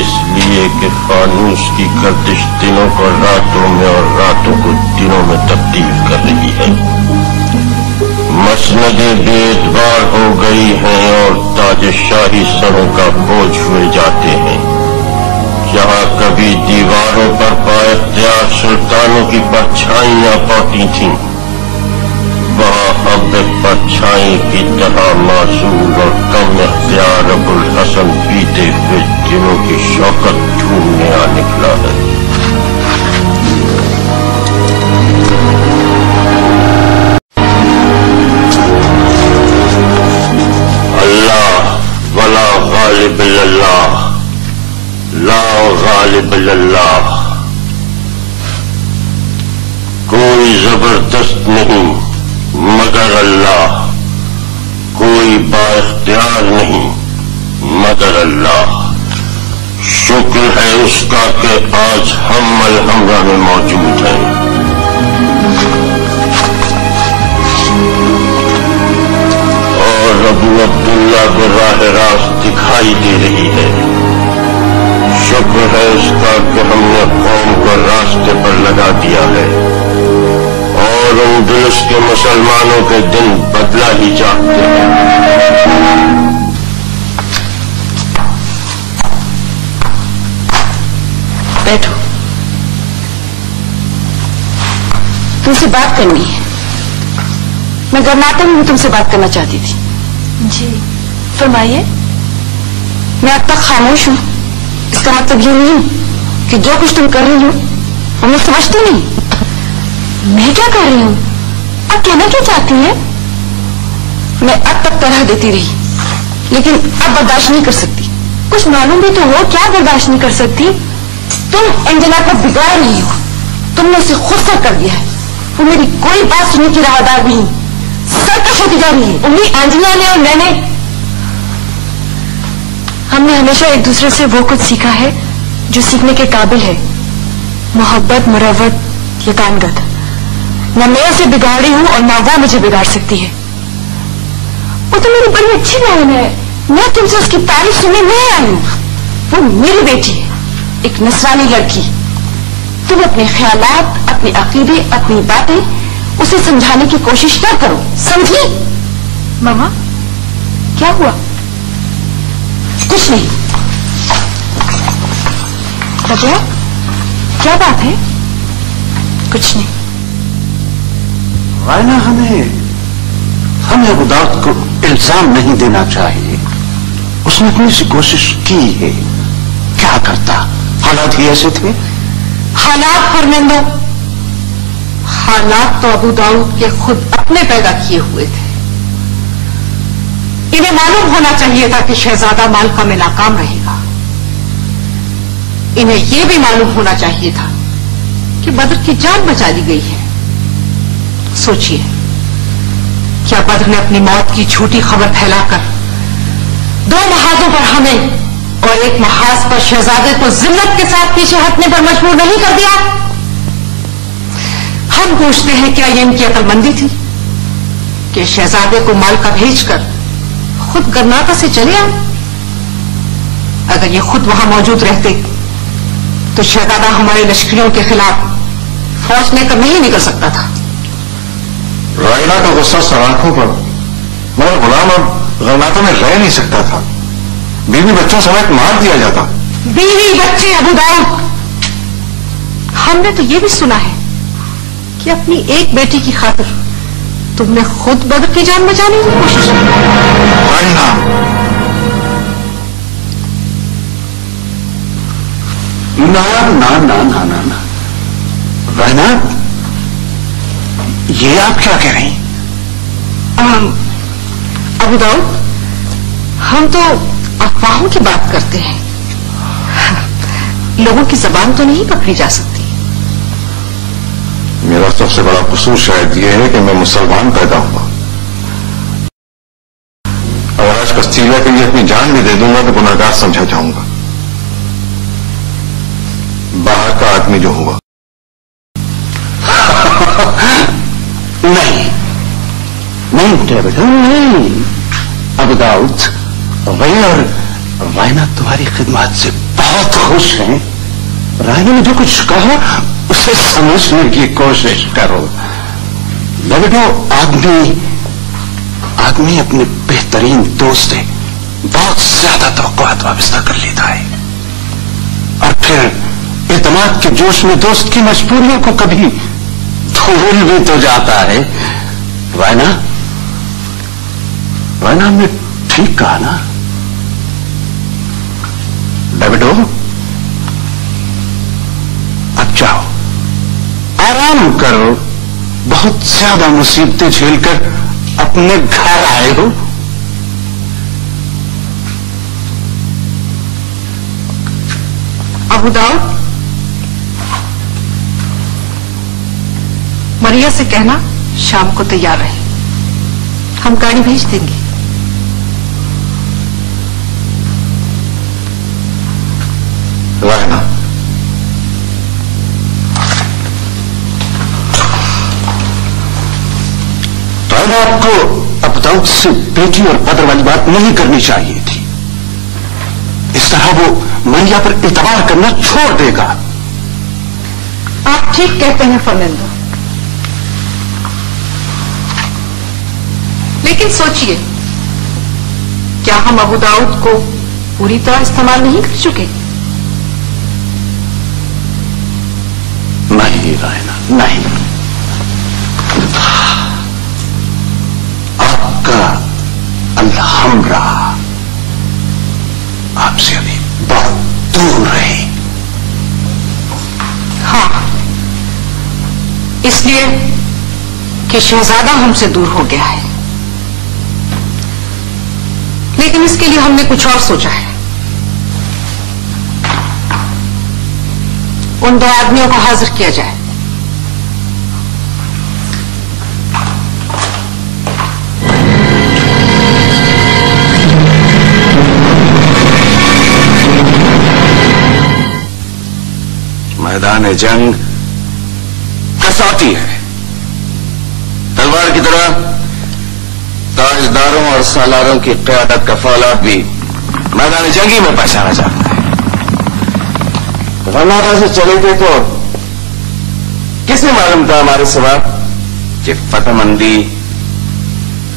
इसलिए कि फानूस की गर्दिश दिनों को रातों में और रातों को दिनों में तब्दील कर रही है। मसनदें बेएतबार हो गई हैं और ताज शाही सरों का बोझ हुए जाते हैं। जहाँ कभी दीवारों पर बाइख्तियार सुल्तानों की परछाइयां पड़ती थीं, वहाँ अब परछाई की तरह मासूम और कम इख्तियार अबुल हसन बीते हुए दिनों की शौकत ढूंढने आ निकला है। अल्लाह वला गालिब इल्लल्लाह, ला गालिब इल्लल्लाह। कोई जबरदस्त नहीं मगर अल्लाह, कोई बाइख्तियार नहीं मगर अल्लाह। شکر ہے اس کا کہ آج ہم الحمرہ میں موجود ہیں. اور ابو عبداللہ کو راہ راست دکھائی دے رہی ہے. شکر ہے اس کا کہ ہم نے قوم کو راستے پر لگا دیا ہے اور اندلس کے مسلمانوں کے دن بدلا ہی چاہتے ہیں. بیٹھو. تم سے بات کرنی ہے. میں گرناٹک میں تم سے بات کرنا چاہتی تھی. جی فرمائیے. میں اب تک خاموش ہوں. اس کا مطلب یہ نہیں کہ جو کچھ تم کر رہی ہو وہ میں سمجھتی نہیں. میں کیا کر رہی ہوں؟ اب کہنا کیا چاہتی ہیں؟ میں اب تک طرح دیتی رہی لیکن اب برداشت نہیں کر سکتی. کچھ معلوم بھی تو ہو. کیا برداشت نہیں کر سکتی؟ تم انجنا کو بگاڑ رہی ہو. تم نے اسے خود سر کر دیا ہے. وہ میری کوئی بات سننے کی روادار نہیں. سرکش ہوتی جا رہی ہے. انہیں انجنا نے اور میں نے ہم نے ہمیشہ ایک دوسرے سے وہ کچھ سیکھا ہے جو سیکھنے کے قابل ہے. محبت، مروت، یکانگت. نہ میں اسے بگاڑی ہوں اور نہ وہ مجھے بگاڑ سکتی ہے. وہ تو میری بڑی اچھی بہن ہے. میں تم سے اس کی تعریف سننے نہیں آئی ہوں. وہ میری بیٹی ہے، ایک نصرانی لڑکی. تم اپنے خیالات، اپنے عقیدے، اپنی باتیں اسے سمجھانے کی کوشش نہ کرو. سمجھی؟ ماما کیا ہوا؟ کچھ نہیں. رجا کیا بات ہے؟ کچھ نہیں. رائنا ہمیں ابو داؤد کو الزام نہیں دینا چاہیے. اس نے اتنی سی کوشش کی ہے. کیا کرتا؟ حالات ہی ایسے تھے. حالات فرنندو، حالات تو ابو داؤد کے خود اپنے پیدا کیے ہوئے تھے. انہیں معلوم ہونا چاہیے تھا کہ شہزادہ مالکہ میں ناکام رہے گا. انہیں یہ بھی معلوم ہونا چاہیے تھا کہ بدر کی جان بچا لی گئی ہے. سوچئے، کیا بدر نے اپنی موت کی جھوٹی خبر پھیلا کر دو محاذوں پر ہمیں اور ایک محاذ پر شہزادے کو ذلت کے ساتھ پیچھے ہٹنے پر مجبور نہیں کر دیا؟ ہم پوچھتے ہیں کیا یہ ان کی عقل مندی تھی کہ شہزادے کو مالکہ بھیج کر خود گرناٹا سے چلے آئے؟ اگر یہ خود وہاں موجود رہتے تو شہزادہ ہمارے لشکریوں کے خلاف فوج لے کر نہیں نکل سکتا تھا. رائنا کا غصہ سراخوں پر، مگر غلام اب گرناٹا میں رہ نہیں سکتا تھا. بیوی بچوں سمیت مار دیا جاتا. بیوی بچے ابو داؤد، ہم نے تو یہ بھی سنا ہے کہ اپنی ایک بیٹی کی خاطر تم نے خود بدر کی جان بچانے کی کوشش کی. رائنا، نا رائنا، یہ آپ کیا کہہ رہی ہیں؟ ابو داؤد، ہم تو افواہوں کی بات کرتے ہیں. لوگوں کی زبان تو نہیں پکڑی جا سکتی. میرا سب سے بڑا قصور شاید یہ ہے کہ میں مسلمان پیدا ہوا. اگر آج کستیلیا کے لیے اپنی جان بھی دے دوں گا تو گناہگار سمجھا جاؤں گا. باہر کا آدمی جو ہوا. نہیں بیٹا، نہیں. ابو داؤد، رائنا اور رائنا تمہاری خدمات سے بہت خوش ہیں. رائنا نے جو کچھ کہا اسے سمجھنے کی کوشش کرو. بیٹا، آدمی اپنے بہترین دوست سے بہت زیادہ توقعات وابستہ کر لیتا ہے اور پھر اعتماد کے جوش میں دوست کی مجبوریوں کو کبھی بھول بھی تو جاتا ہے. رائنا، ہم نے ٹھیک کہا نا؟ ڈیوڈو، اب جاؤ، آرام کرو. بہت زیادہ مصیبتیں جھیل کر اپنے گھر آئے ہو. ابو داؤد، مریا سے کہنا شام کو تیار رہے. ہم گاڑی بھیج دیں گے. رائنا، رائنا، آپ کو اب داؤد سے بیٹی اور بدر والی بات نہیں کرنی چاہیے تھی. اس طرح وہ مریا پر اعتبار کرنا چھوڑ دے گا. آپ ٹھیک کہتے ہیں فرنندو، لیکن سوچئے، کیا ہم ابو داؤد کو پوری طرح استعمال نہیں کر چکے؟ نہیں رائنا، نہیں. آپ کا الحمرا آپ سے ابھی بہت دور رہے. ہاں، اس لیے کہ شہزادہ ہم سے دور ہو گیا ہے، لیکن اس کے لیے ہم نے کچھ اور سوچا ہے. ان 2 آدمیوں کو حاضر کیا جائے. میدان جنگ کساتی ہے. تلوار کی طرح تاجداروں اور سالاروں کی قیادت کا فولاد بھی میدان جنگی میں پہچانا جاتا ہے. غناتا سے چلے تھے تو کسے معلوم تھا ہمارے سوا کہ فتح مندی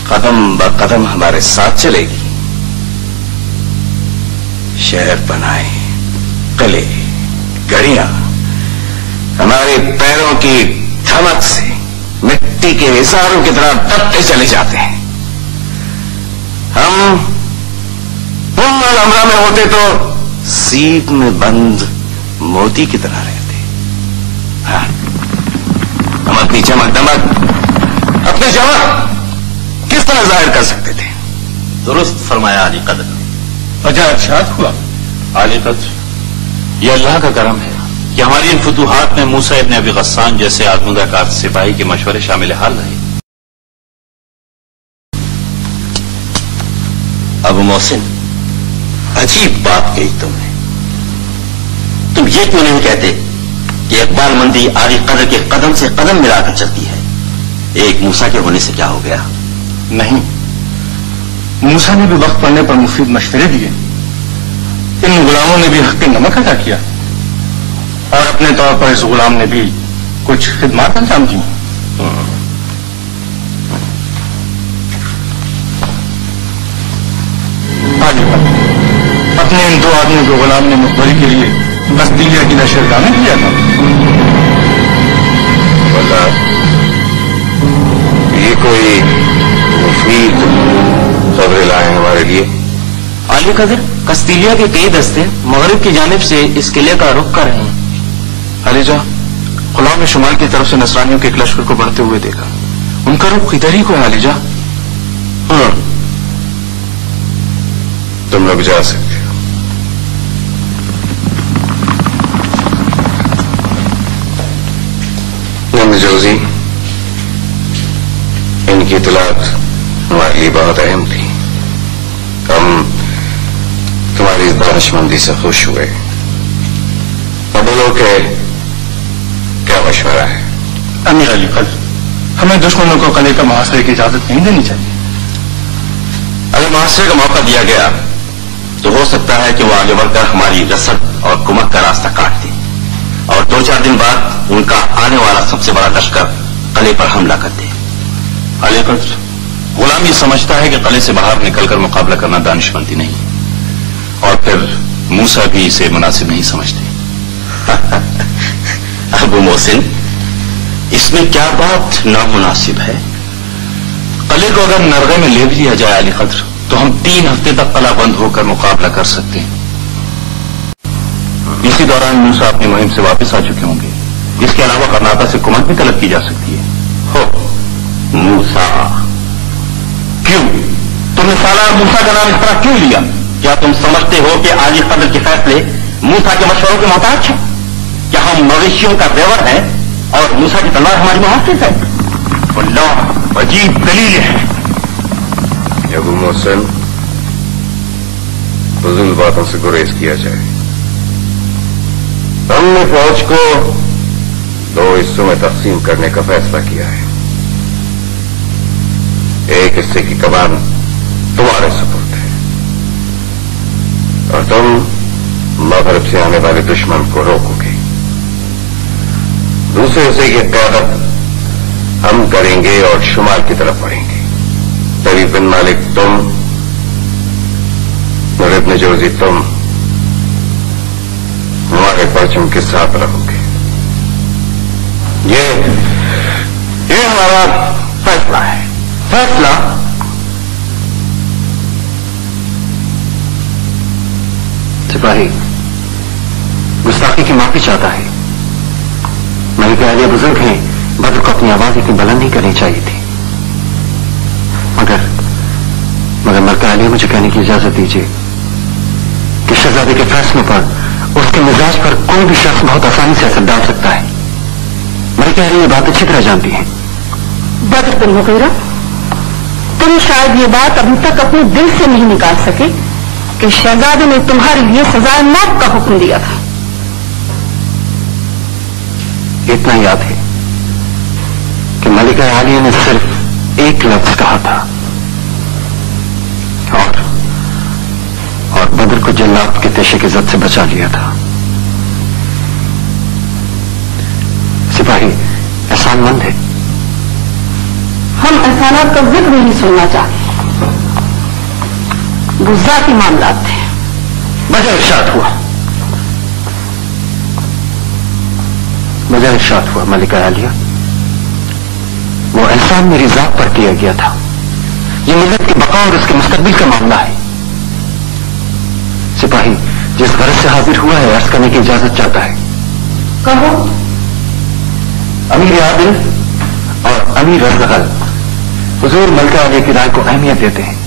قدم بقدم ہمارے ساتھ چلے گی. شہر بنائے، قلعے، گڑیاں ہمارے پیروں کی دھمک سے مٹی کے اثاروں کی طرح دبتے چلے جاتے ہیں. ہم الامرا میں ہوتے تو سیپ میں بند موتی کی طرح رہتے. ہاں، ہم اپنی چمک دمک، اپنی جمع کس طرح ظاہر کر سکتے تھے؟ درست فرمایا علی قدر. اچھا ارشاد ہوا علی قدر، یہ اللہ کا کرم ہے کہ ہماری ان فتوحات میں موسیٰ ابن ابی غسان جیسے آزمودہ کار سپاہی کے مشورے شامل حال رہے. ابو محسن، عجیب بات کہی تم نے. تم یہ کیوں نہیں کہتے کہ اقبال مندی علی قدر کے قدم سے قدم ملا کر چلتی ہے؟ ایک موسیٰ کے ہونے سے کیا ہو گیا؟ نہیں، موسیٰ نے بھی وقت پڑنے پر مفید مشورے دیے. ان غلاموں نے بھی حق نمک ادا کیا اور اپنے طور پر اس غلام نے بھی کچھ خدمات انجام دی. اپنے ان 2 آدمیوں کو غلام نے مخبری کے لیے قسطیلیہ کی نشرگاہ میں کیا تھا. یہ کوئی مفید خبریں لائے ہمارے لیے. علی قدر، قسطیلیہ کے کئی دستے مغرب کی جانب سے اس قلعے کا رخ کر رہے ہیں. علی جا، غلام نے شمال کی طرف سے نصرانیوں کے ایک لشکر کو بڑھتے ہوئے دیکھا. ان کا رخ ادھر ہی کو ہے علی جا. ہاں، تم لوگ جا سکتے ہو. جوزی، ان کی اطلاعات ہمارے لیے بہت اہم تھی. ہم تمہاری دانش مندی سے خوش ہوئے. اب بولو کہ کیا مشورہ ہے؟ امیر علی قدر، ہمیں دشمنوں کو قلعے کا محاصرے کی اجازت نہیں دینی چاہیے. اگر محاصرے کا موقع دیا گیا تو ہو سکتا ہے کہ وہ آگے بڑھ کر ہماری رسد اور کمک کا راستہ کاٹ دے اور 2-4 دن بعد ان کا آنے والا سب سے بڑا لشکر قلعے پر حملہ کر دے. علی قدر، غلام یہ سمجھتا ہے کہ قلعے سے باہر نکل کر مقابلہ کرنا دانشمندی نہیں، اور پھر موسیٰ بھی اسے مناسب نہیں سمجھتے. ابو محسن، اس میں کیا بات نامناسب ہے؟ قلعے کو اگر نرغے میں لے بھی لیا جائے علی قدر تو ہم 3 ہفتے تک قلعہ بند ہو کر مقابلہ کر سکتے ہیں. اسی دوران موسیٰ اپنی مہم سے واپس آ چکے ہوں گے. اس کے علاوہ کرناٹا سے کمک بھی طلب کی جا سکتی ہے. ہو موسیٰ؟ کیوں؟ تم نے سالار موسیٰ کا نام اس طرح کیوں لیا؟ کیا تم سمجھتے ہو کہ علی قدر کے فیصلے موسیٰ کے مشوروں کے محتاج ہیں؟ کیا ہم مویشیوں کا زیور ہیں اور موسیٰ کی تلوار ہماری محافظ ہے؟ اللہ، عجیب دلیل ہے. ابو محسن، فضول باتوں سے گریز کیا جائے. हमने फौज को 2 हिस्सों में तकसीम करने का फैसला किया है। एक हिस्से की कमान तुम्हारे सुपुर्द है और तुम मगरब से आने वाले दुश्मन को रोकोगे। दूसरे हिस्से की क़यादत हम करेंगे और शुमाल की तरफ बढ़ेंगे। तरीफ बिन मालिक तुम और इब्न जौजी तुम हमारे परचम के साथ रहोगे। ये हमारा फैसला है। फैसला? सिपाही गुस्ताखी की माफी चाहता है। मलिक आलिया बुजुर्ग हैं, बद्र को अपनी आवाज इतनी बुलंद नहीं करनी चाहिए थी। मगर मलिक आलिया मुझे कहने की इजाजत दीजिए कि शहजादे के फैसलों पर, उसके मिजाज पर कोई भी शख्स बहुत आसानी से असर डाल सकता है। मलिक आलिया ये बात अच्छी तरह जानती है। बद्र बिन मुगीरा, तुम शायद ये बात अभी तक अपने दिल से नहीं निकाल सके कि शहजादे ने तुम्हारे लिए सजाए मौत का हुक्म दिया था। इतना याद है कि मलिका आलिया ने सिर्फ एक लफ्ज कहा था और बद्र को जल्लाद के पेशे की जद से बचा लिया था। सिपाही एहसानमंद है। हम एहसानात का जिक्र नहीं सुनना चाहते, वो ज़ाती मामलात थे। मुझे इरशाद हुआ मलिका आलिया, वो एहसान मेरी जात पर किया गया था। ये मिल्लत की बका और उसके मुस्तकबिल का मामला है। सिपाही जिस गरज से हाजिर हुआ है अर्ज करने की इजाजत चाहता है। कहो। अमीर आदिल और अमीर रज़गल हुजूर मलिका आलिया की राय को अहमियत देते हैं।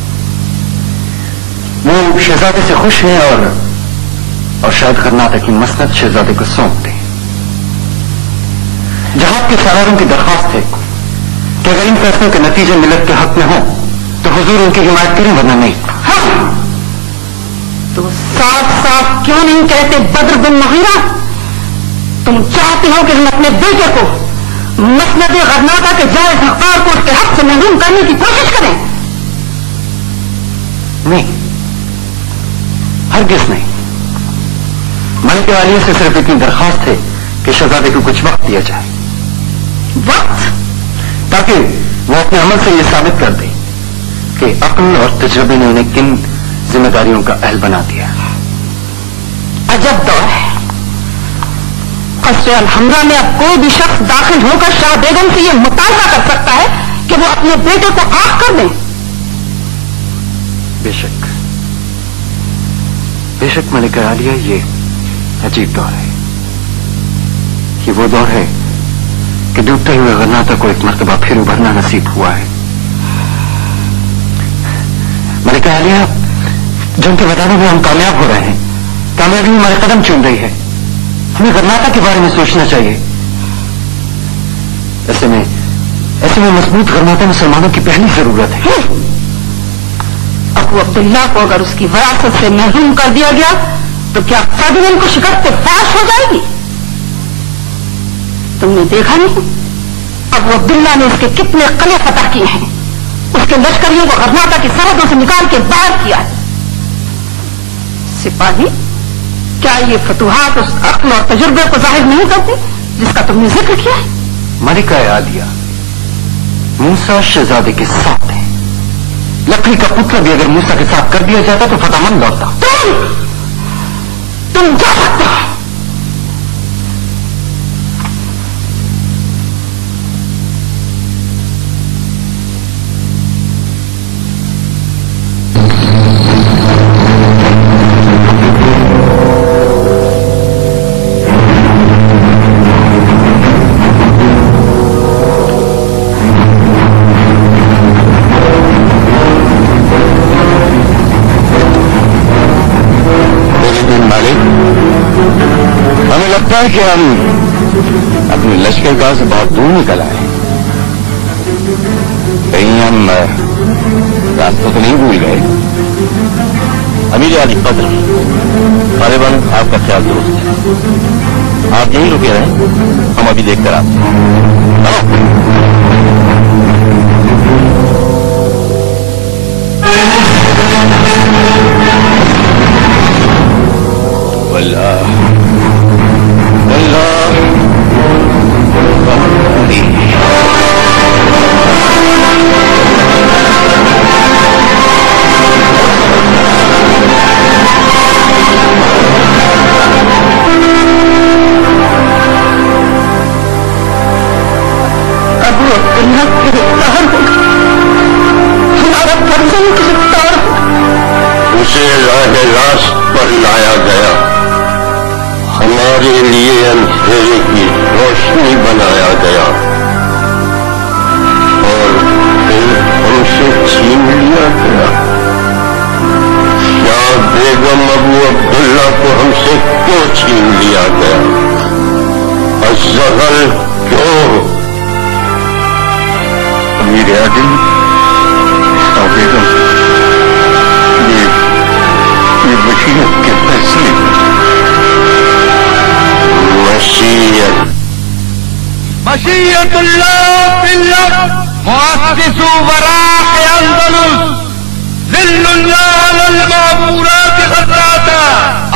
वो शहजादे से खुश हैं और शायद कर्नाटक की मसनद शहजादे को सौंप दें। जहां के सरारों की दरख्वास्त है कि अगर इन फैसलों के नतीजे मिलत के हक में हो तो हुजूर उनकी हिमायत करें, वरना नहीं। हाँ, तो साफ साफ क्यों नहीं कहते बद्र बिन मुगीरा, तुम चाहते हो कि हम अपने बेटे को मसनद कर्नाटक के जायज हकदार को उसके हक से महरूम करने की कोशिश करें? नहीं, हरगिज़ नहीं। मलिका आलिया से सिर्फ इतनी दरख्वास्त है कि शहजादे को कुछ वक्त दिया जाए। वक्त? ताकि वो अपने अमल से ये साबित कर दे कि अक्ल और तजुर्बे ने उन्हें किन जिम्मेदारियों का अहल बना दिया। अजब दौर है। कसरे अल-हमरा में अब कोई भी शख्स दाखिल होकर शाह बेगम से यह मुतालबा कर सकता है कि वो अपने बेटे को आग कर दें। बेशक मलिका आलिया, ये अजीब दौर है। ये वो दौर है कि डूबते हुए कर्नाटक को एक मर्तबा फिर उभरना नसीब हुआ है। मलिका आलिया, जिनके बताने में हम कामयाब हो रहे हैं, कामयाबी हमारे कदम चूम रही है। हमें कर्नाटक के बारे में सोचना चाहिए। ऐसे में मजबूत कर्नाटक मुसलमानों की पहली जरूरत है। अबू अब्दुल्ला को अगर उसकी विरासत से महरूम कर दिया गया तो क्या फर्दिनैंद को शिकस्त फाश हो जाएगी? तुमने देखा नहीं अबू अब्दुल्ला ने उसके कितने किले फतह किए हैं, उसके लश्करियों को कर्नाटक की सरहदों से निकाल के बाहर किया है। सिपाही, क्या ये फतुहात उस अक्ल और तजुर्बे को जाहिर नहीं करते जिसका तुमने जिक्र किया है? मलिका आलिया मूसा शहजादे के साथ है। लकड़ी का पुत्र भी अगर मूसा के साथ कर दिया जाता तो फतामंद लौटता। तुम जा सकते हो। कि हम अपने लश्कर गांव से बहुत दूर निकल आए। कहीं हम रास्ता तो नहीं भूल गए? अमीर आली बद्र, गालिबन आपका ख्याल दुरुस्त है। आप यहीं रुके रहे, हम अभी देख कर आते हैं। उसे राहे रास्त पर लाया गया, हमारे लिए अंधेरे की रोशनी बनाया गया और फिर हमसे छीन लिया गया। क्या बेगम अबू अब्दुल्ला को हमसे क्यों छीन लिया गया? अज़्ज़गल क्यों? अमीर आदिल बेगम, ये वसीयत के फैसले। मशीयतुल्लाह बिल्लाह मुअस्सिसु वराक़ अंदलुस ज़िल्लुल्लाह अल मामूरात ग़ज़ाता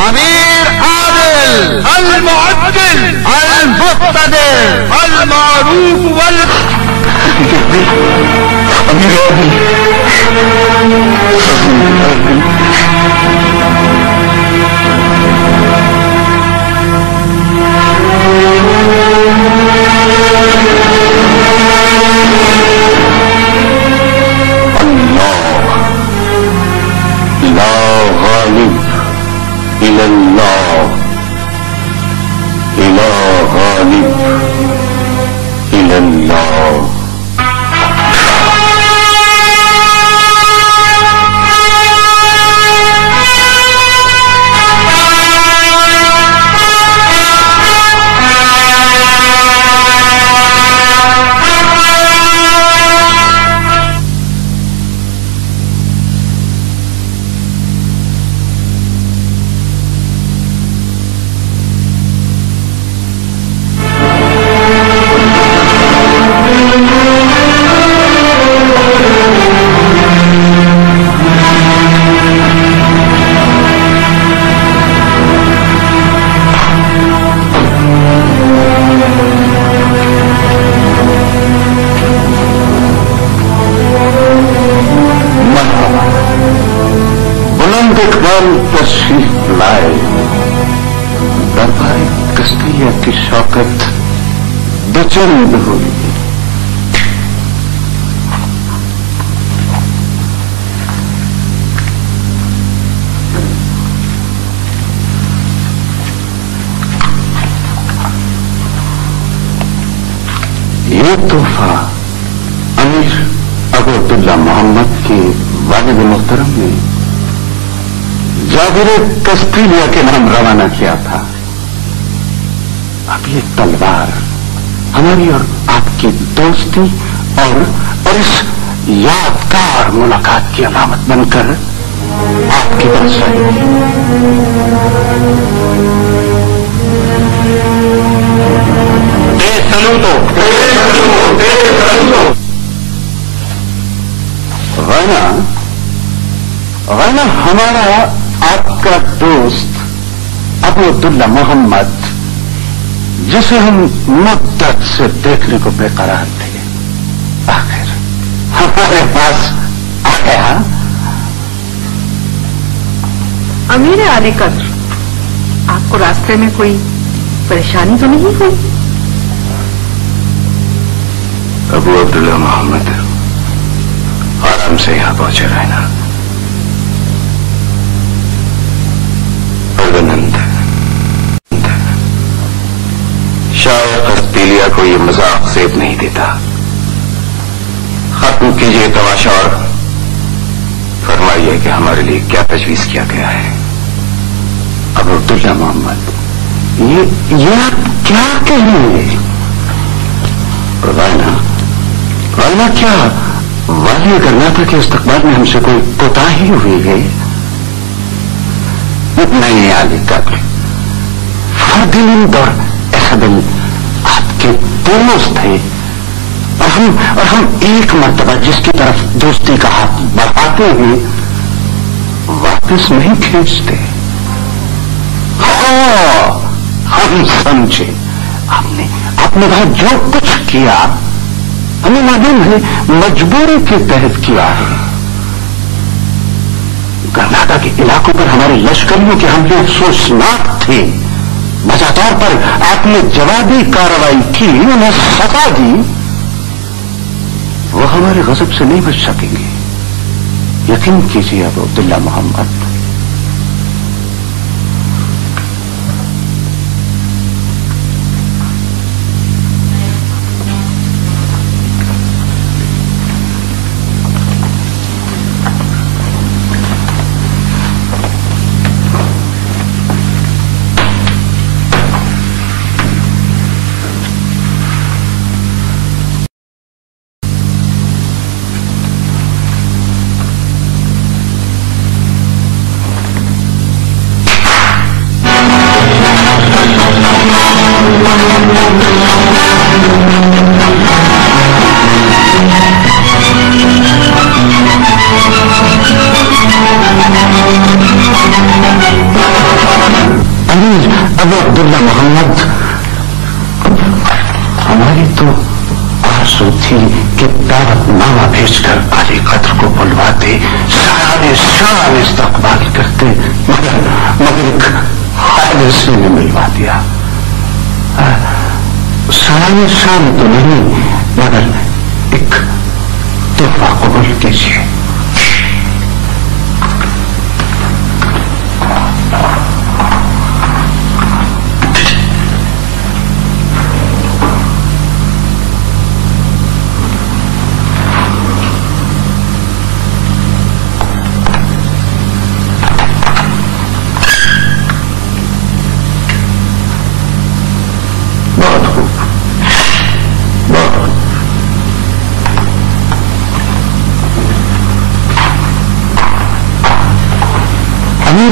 अमीर आदिल अल मुअद्दिल अल मुक़्तदिर अल मारूफ वल अमीर आदिल तशरीफ लाए। दरबार कस्तिया की शौकत बेचैन हुई। ये तोहफा अमीर अबू अब्दुल्ला मोहम्मद के वालिद मुहतरम ने जाबिर कस्तिया के नाम रवाना किया था। अब ये तलवार हमारी और आपकी दोस्ती और इस यादगार मुलाकात की अलामत बनकर आपके पास आएगी। गैना हमारा आपका दोस्त अबू अब्दुल्ला मोहम्मद, जिसे हम मुद्दत से देखने को बेकरार थे, आखिर हमारे पास आ गया। अमीर आले कद्र, आपको रास्ते में कोई परेशानी तो नहीं हुई? अबू अब्दुल्ला मोहम्मद आराम से यहां पहुंचे रहना। शायद कस्तिलिया को ये मजाक सेब नहीं देता। खत्म कीजिए तमाशा और फरमाइए कि हमारे लिए क्या तजवीज किया गया है। अबू अब्दुल्ला मोहम्मद, ये आप क्या कहेंगे? राना क्या वाली करना था कि इस्तकबाल में हमसे कोई कोताही हुई है? नहीं आली कद्र, फर्दिनंद और आदिल आपके दोस्त थे और हम एक मर्तबा जिसकी तरफ दोस्ती का हाथ बढ़ाते हैं वापस नहीं खींचते। हाँ, हम समझे। आपने वहां जो कुछ किया हमें मालूम है मजबूरी के तहत किया है। कर्नाटक के इलाकों पर हमारे लश्करियों के हमले अफसोसनाक थे। वजह तौर पर आपने जवाबी कार्रवाई की, उन्हें सजा दी, वो हमारे गजब से नहीं बच सकेंगे। यकीन कीजिए अबू अब्दुल्ला मोहम्मद। अबू अब्दुल्ला मोहम्मद, हमारी तो आरज़ू थी कि दावतनामा भेजकर अली कद्र को बुलवाते, सारे शान इस्तकबाल करते, मगर एक हादसे ने मिलवा दिया। सारे शान तो नहीं, मगर एक तोहफा कबूल कीजिए।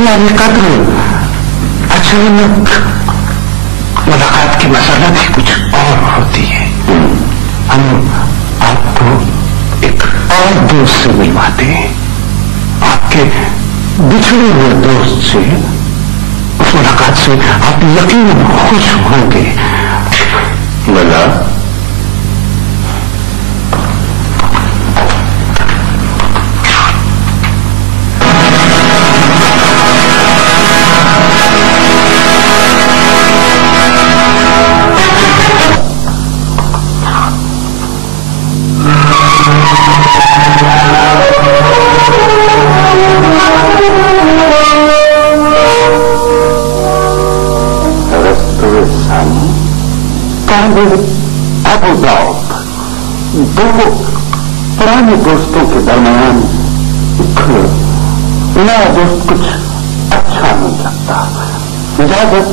अली कद्र, अचानक मुलाकात की मसलत ही कुछ और होती है। हम आपको एक और दोस्त से मिलवाते हैं, आपके बिछड़े हुए दोस्त से। उस मुलाकात से आप यकीनन खुश होंगे। मला दो पुराने दोस्तों के दरमियान नया दोस्त कुछ अच्छा नहीं लगता। इजाजत।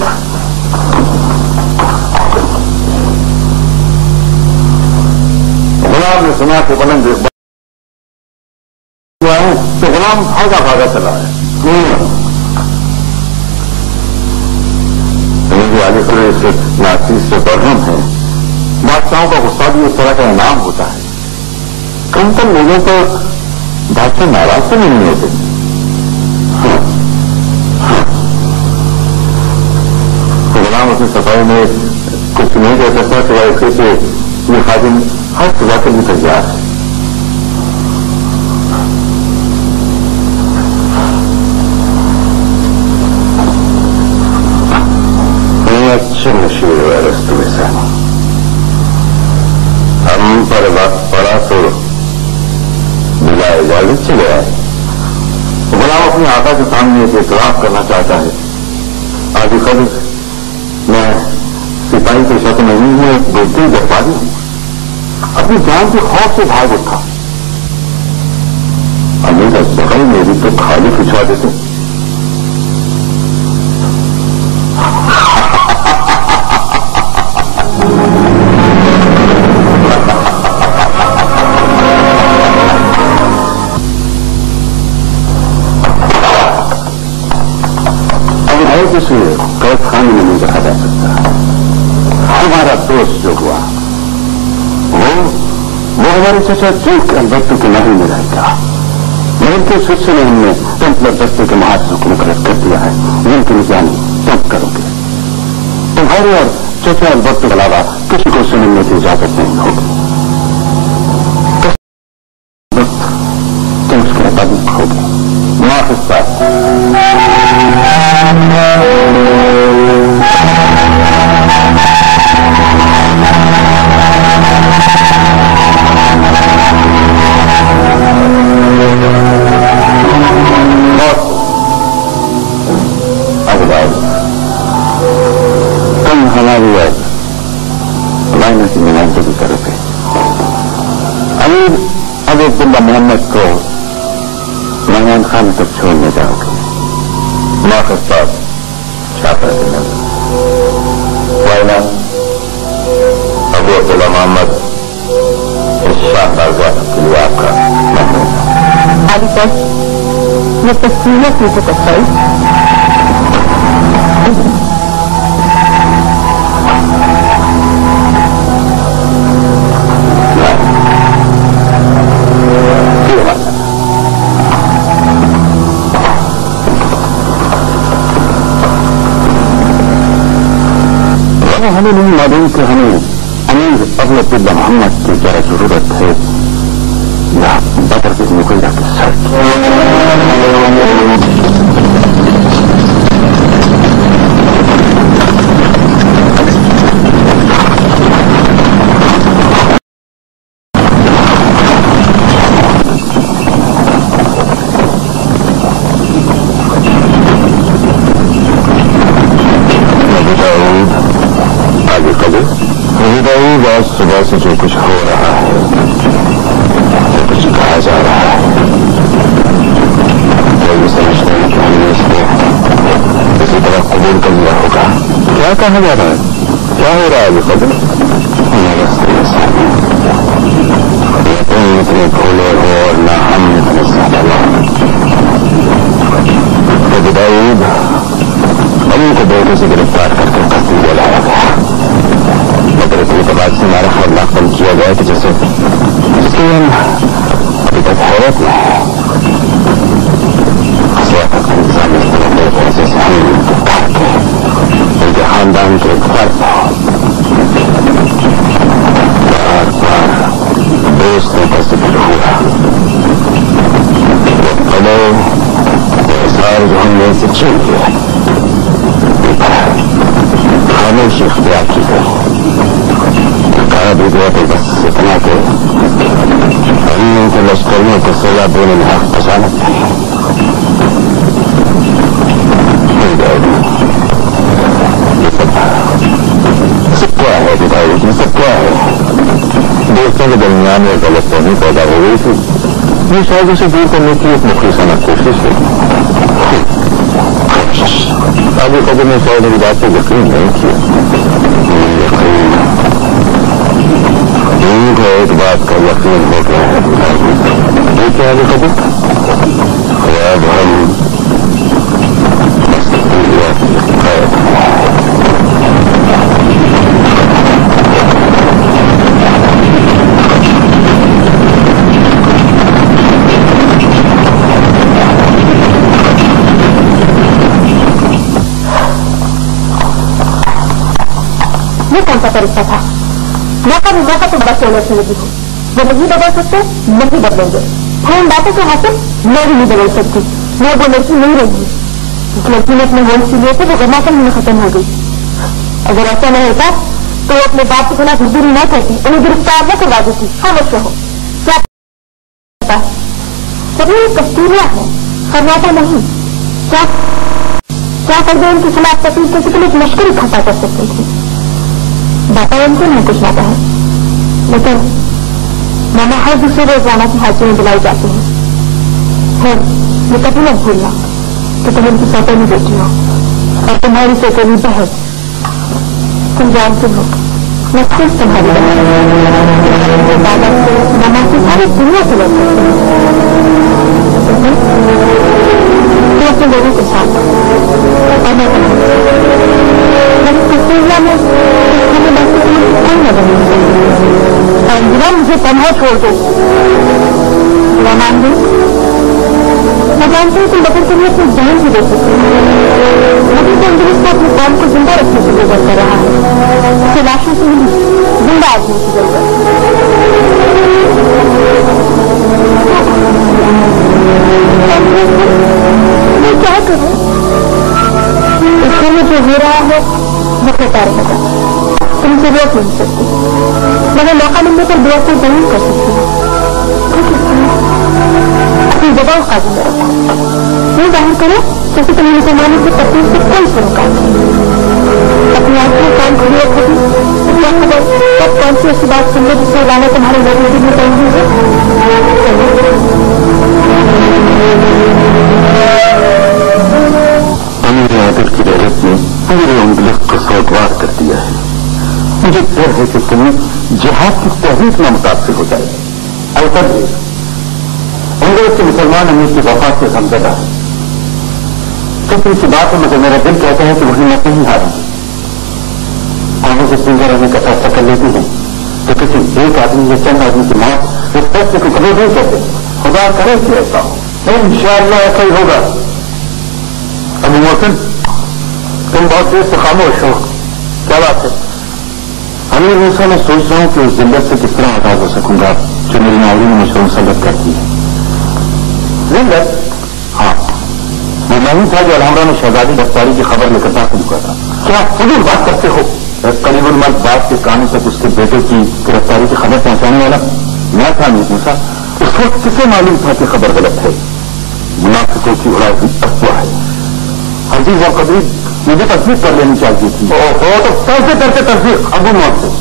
गुलाम ने सुना कि बुलंद तो गुलाम भागा भागा चला है। वाले से नाचीज से बरहम है। बादशाहों का गुस्सा भी इस तरह का इनाम होता है। कम कम लोगों पर बादशाह नाराज तो नहीं होते। गुलाम अपनी सफाई में कुछ नहीं कह सकता सिवाय इसके से ये खादिम हर सजा के लिए तैयार है। अच्छे मशहूर हुआ रस्तों में से हम पर वक्त पड़ा तो बिला इजाजत चले आए। गुलाम अपने आका के सामने एक इतराफ करना चाहता है। आदि कदर मैं सिपाही के शक नहीं हूं, एक बुद्धि व्यापारी हूं। अपनी जान के खौफ से भाग उठा। अमीर असबकई मेरी तो खाली खिंचवा देते। किसी कैद खाने में नहीं रखा जा सकता। अफसोस जो हुआ वो हमारे चचा चूक अलबत्तों के नहीं में रहेगा। लेकिन के सिलसिले हमने टेम्पलर दस्ते के महाजों को मुकर्रर कर दिया है, जिनकी निगरानी तुम करोगे। तुम्हारे और चचा अलबत्तों के अलावा किसी को उससे मिलने की इजाजत नहीं होगी। तुम उसके मुताबिक होगे। मुआफिज साहब। तुम हमारी वायना की नुमाइंदगी करोगे। अमीर अब अब्दुल्ला मोहम्मद को मेहमान खाने तक छोड़ने जाओगे। मुआफिज साहब छापा देना। वायना अबू अब्दुल्ला मोहम्मद इस शानदार ज़ियारत के लिए आपका धन्यवाद। अभी तक ये तस्वीरें की तो तस्वीर हमें नहीं मालूम कि हमें अमीर अबू अब्दुल्ला मोहम्मद की क्या जरूरत है या बदर के मुगैरा के साथ। आज सुबह से जो कुछ हो रहा है, जो कुछ कहा जा रहा है, वो ये समझते हैं कि हमने इसको इसी तरह कबूल कर लिया होगा। क्या कहा जा रहा है? क्या हो रहा है ये कदम? तुम इतने भोले हो और ना हम इतने ज्यादा। तो दाऊद अली को बेटे से गिरफ्तार करके कस्ती में लाया गया। मगर इतने के बाद से हमारा खौफनाक पन किया गया कि जैसे जिसके हम अभी तक हैरत में है। इंसान इस तरह के पैसे से हम करके उनके खानदान के फर्ज बार बार दोस्तों का जिक्र हुआ। वो सारे जो हमने इसे छीन लिया खामोशी इख्तियार की गई। कहा भी गया तो बस इतना कि हमने उनके लश्करियों को सजा देने में हक बचाना चाहिए। ये सब क्या है विधायक? ये सब क्या है? दोस्तों के दरमियान में गलतफहमी पैदा हो गई थी। ये शायद उसे दूर करने की एक मुखलिसाना कोशिश है। आगे कभी ने शायद मेरी बात पर यकीन नहीं किया। इनको एक बात का यकीन हो गया है। ये क्या है कभी? अब हम ये कौन सा तरीका था? मौका तो बड़ा सोलर से लगी हो। वो नहीं बदल सकते, नहीं बदलेंगे। है इन बातों के हासिल मैं भी नहीं बदल सकती। मैं वो लड़की नहीं रही। जिस लड़की ने अपने होश लिए थे वो घटनाक्रम में खत्म हो गई। अगर ऐसा नहीं होता तो वो अपने बाप के खिलाफ मजदूरी न करती, उन्हें गिरफ्तार न करवा देती। खामोश रहो। क्या सबने कस्तूरिया है, खरनाटा नहीं। क्या कर दे उनके खिलाफ तकलीफ किसी के लिए लश्करी खता कर सकती थी। बापा उनको नहीं कुछ लाता है, लेकिन मामा हर दूसरे रोजाना की हाजिरी में बुलाई जाती है। फिर ये कभी मत भूलना कि तुम उनकी सौतेली बेटी हो और तुम्हारी सौतेली बहन। तुम जानते हो मैं खुद तुम्हारी बहन दादा से मामा से सारी दुनिया से लड़ सकती हूँ। तुम अपने लोगों के साथ और मैं कस्तूरिया में हमें कोई नजर नहीं सकती। अंजना मुझे तन्हा छोड़ दो। दुआ मांग लो। मैं जानती हूँ तुम बदल के लिए अपनी जान भी दे सकती हो, लेकिन तो अंग्रेज को अपने काम को जिंदा रखने की जरूरत कर रहा है। उसे लाशों से नहीं, जिंदा आदमी की जरूरत मैं क्या करूँ? इससे में जो हो रहा है वो बेकार होगा। तुमसे रोक नहीं सकती, मगर मौका मिलने पर दुआ से जरूर कर सकती हूँ। अपनी दबाव काबू में रखो। ये जाहिर करो जैसे तुम्हें मुसलमानों की तकलीफ से कोई सरोकार नहीं। अपनी आंखें कान खुली रखोगी तो क्या खबर कब कौन सी ऐसी बात सुन लो जिससे राना तुम्हारे नजर में कहीं है। अमीर आदिल की गैरत ने पूरे उंगलियों को सोगवार कर दिया है। मुझे डर है कि तुम्हें जिहाद की तहरीक में मुतासिर हो जाए। अलबत्ता अंग्रेज के मुसलमान अमीर की वफात से गमज़दा है। किसी सी बात है मुझे मेरा दिल कहता है कि वही मैं नहीं हारूंगी। आने से जिंदा रहने का फैसला कर लेती हूँ तो किसी एक आदमी या चंद आदमी की मौत इस फैसले को कबूल नहीं करते। खुदा करे कि ऐसा हो। इंशाअल्लाह ऐसा ही होगा। अबू मोहसिन, तुम बहुत देर से खामोश हो, क्या बात है? अमीर मूसा, मैं सोच रहा हूँ कि उस जिल्लत से किस तरह आजाद हो सकूंगा जो मेरी नावरी में मुझे मुसलत करती है। जिल्लत? हाँ, मैं नहीं था जो अलहमरा में शहजादी गिरफ्तारी की खबर लेकर दाखिल हुआ था। क्या फजूल बात करते हो? करीबन मर्द बात के कानों तक उसके बेटे की गिरफ्तारी की खबर पहुंचाने वाला मैं था। अमीर मूसा, उस वक्त किसे मालूम था कि खबर गलत है? मुनाफिकों की उड़ाई हुई अफवाह है। अजीज और कबीर, मुझे तस्दीक कर लेनी चाहिए थी। ओहो, तो कैसे करते तस्दीक? अबू मोहसिन,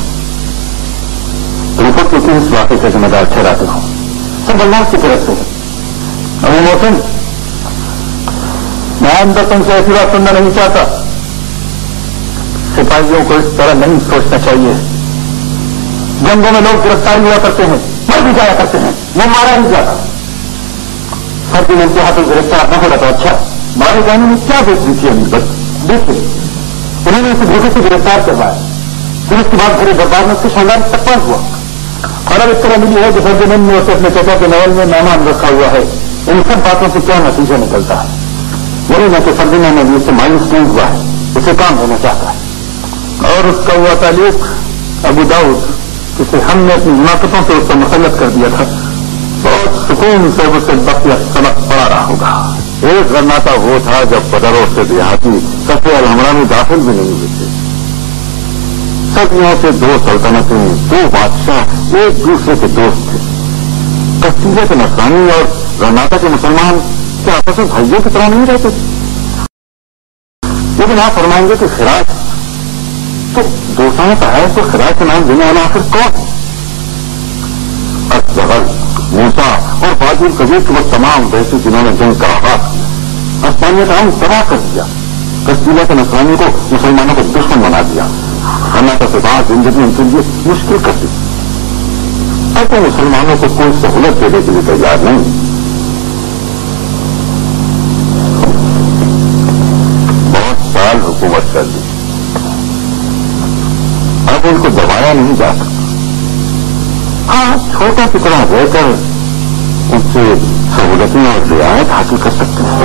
तुमको क्योंकि इस वाक़े का जिम्मेदार ठहराते हो, सब अल्लाह की तरफ से है। अबू मोहसिन, मैं अंदर तुमसे ऐसी बात सुनना नहीं चाहता। सिपाहियों को इस तरह नहीं सोचना चाहिए। जंगों में लोग गिरफ्तारी हुआ करते हैं, मर भी जाया करते हैं, वो मारा नहीं जाता। सब दिन उनके हाथों गिरफ्तार न हो रहा था। अच्छा, मारे जाने में क्या देख रही थी अमीर? देखिए, उन्होंने उसे धोखे से गिरफ्तार करवाया, फिर उसके बाद पूरे दरबार में उसके शानदार तकवार हुआ। और अब इस तरह मिली है कि फर्दिनैंद ने उसे अपने चाचा के नवल में मेहमान रखा हुआ है। इन सब बातों से क्या नतीजा निकलता है? यही न कि फर्दिनैंद ने उससे मायूस नहीं हुआ है, उसे काम देना चाहता है। और उसका हुआ ताल्लुक अबू दाऊद, जिसे हमने अपनी मुनाफतों से उससे मुसल्लत कर दिया था, बहुत सुकून से उसे बकिया सबक पड़ा रहा होगा। एक गन्नाता वो था जब बदरों से देहाती सफे अलहमरा में दाखिल भी नहीं हुए थे। सदियों से दो सल्तनतें, दो बादशाह एक दूसरे के दोस्त थे। कस्तीले के नसरानी और गन्नाता के मुसलमान क्या आपस में भाइयों की तरह नहीं रहते थे? लेकिन आप फरमाएंगे कि खिराज तो दोस्ताना का है, तो खिराज का नाम देने वाला आखिर कौन? अजगल, मूसा और बाजुल कबीर के वो तमाम वैसे जिन्होंने जंग का आगाज किया, आसमानिया का हम तबाह कर दिया, कस्तीला के नसरानी को मुसलमानों को दुश्मन बना दिया, गन्नाता से बाद जिंदगी उनके लिए मुश्किल कर दी। अब तो मुसलमानों को कोई सहूलत देने के लिए तैयार नहीं। बहुत साल हुकूमत कर दी, अब उनको दबाया नहीं जा सकता। हाँ, छोटा टुकड़ा रहकर उनसे सहूलतें और रियायत हासिल कर सकते हैं।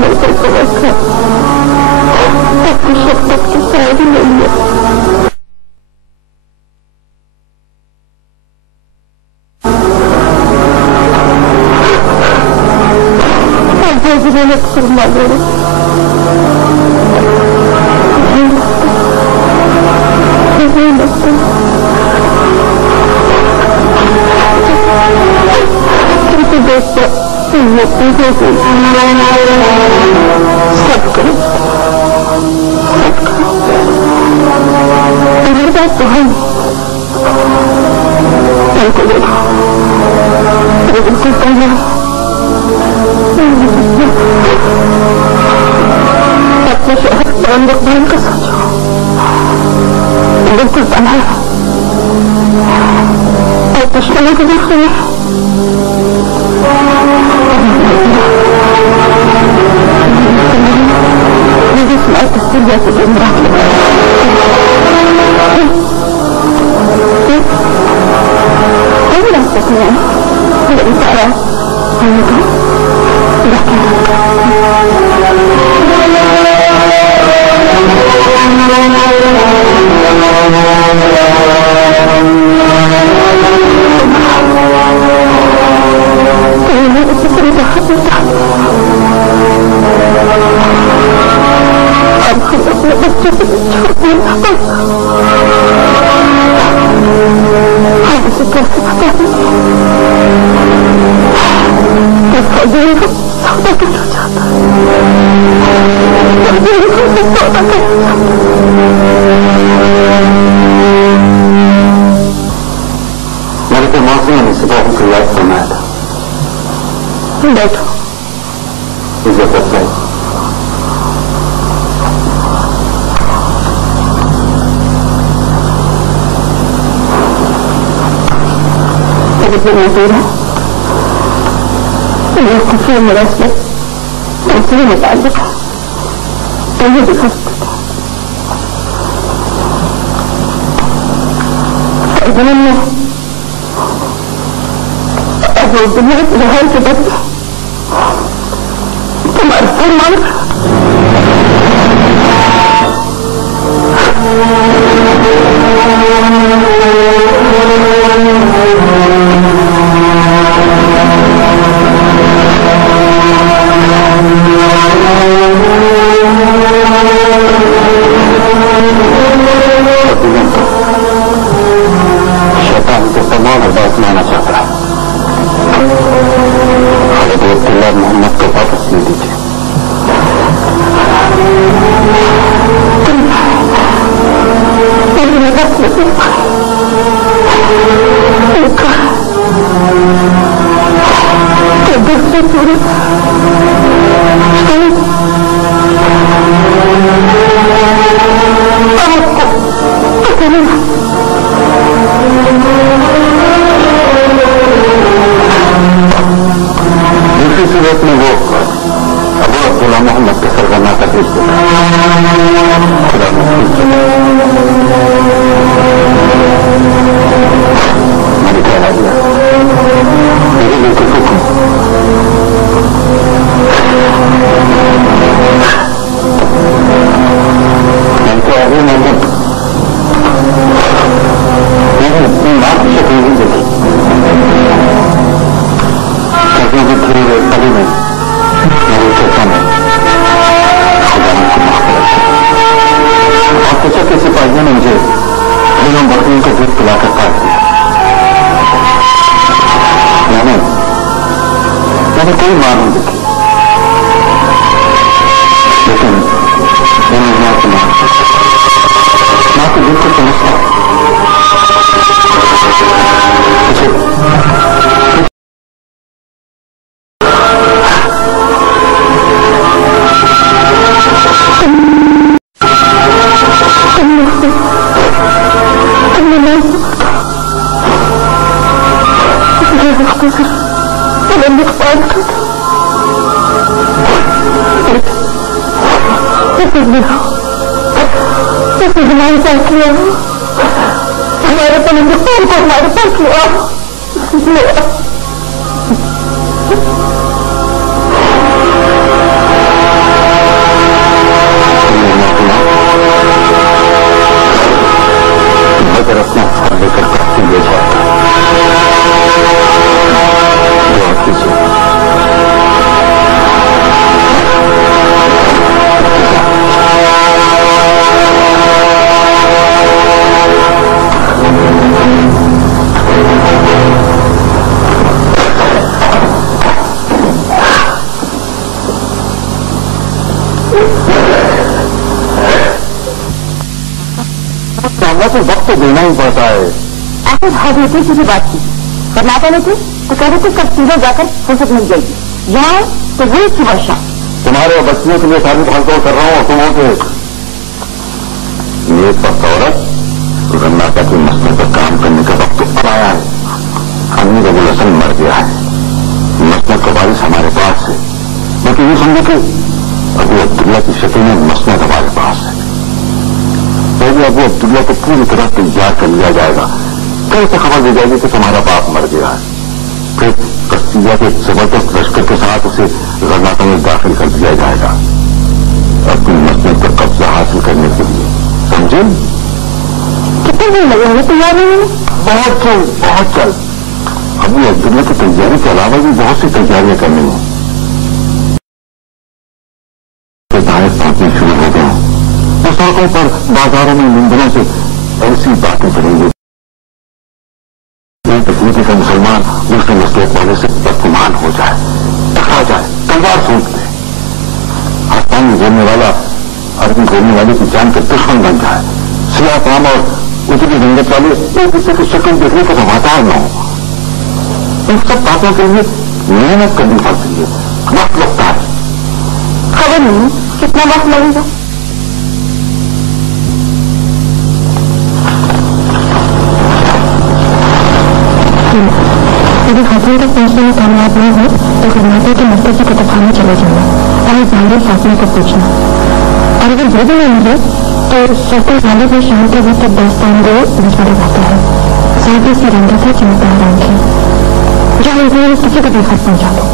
मिलकर समझकर अपनी शक्ति की शायद नहीं है। तो वक्त तो देना ही पड़ता है। ऐसे हद होती किसी बात की, करनाता नहीं थे तो कह रहे थे कब सीधे जाकर फुर्सत मिल जाएगी। यहाँ तो वही की वर्षा। तुम्हारे बच्चियों के लिए सारी भागदौड़ कर रहा हूँ हुकूमों के। ये वक्त औरत कर्नाटक की मसले पर काम करने का वक्त अब आया है। अमीर अबुल हसन मर गया है, मसला का वारिस हमारे पास है, लेकिन ये समझो कि अबू अब्दुल्ला की शक्ल में मसनद हमारे पास है। पहले अबू अब्दुल्ला को पूरी तरह तैयार कर लिया जाएगा, कल से खबर दी जाएगी कि तुम्हारा बाप मर गया है। फिर कस्तिया के जबरदस्त लश्कर के साथ उसे कर्नाटक में दाखिल कर दिया जाएगा अपनी मसनद पर कब्जा हासिल करने के लिए। समझे? कितने दिन लगे होंगे तैयार होने में? बहुत जल्द, बहुत जल्द। अबू अब्दुल्ला की तैयारी के अलावा भी बहुत सी तैयारियां करनी है। दाएं पहुंचने शुरू हो गए, सड़कों पर बाजारों में मंदिरों से ऐसी बातें करेंगे तकलीफी का मुसलमान दूसरे मसलक वाले से बदगुमान हो जाए, टकरा जाए, तलवार सूख दे। आसमान में बोलने वाला आदमी बोलने वाले की जान का दुश्मन बन जाए। सियाह पाम और उजली रंगत वाले एक दूसरे की शक्ल देखने को समाचार न हो। इन सब बातों के लिए मेहनत करनी पड़ती है, वक्त लगता है। खबर नहीं कितना वक्त लगेगा। यदि खतरे तक पहुंचने में कामयाब नहीं हो तो कर्नाटक के मसले से कतखाने चले जाना और जाहिर शासन को पूछना, और अगर वो भी नहीं मिले तो सर्कल वाले को शाम के वक्त दास्तान को मशवरा जाता है। साथ ही से रंगा था चमकदार आंखें जो इसलिए किसी को भी खत पहुंचा दो।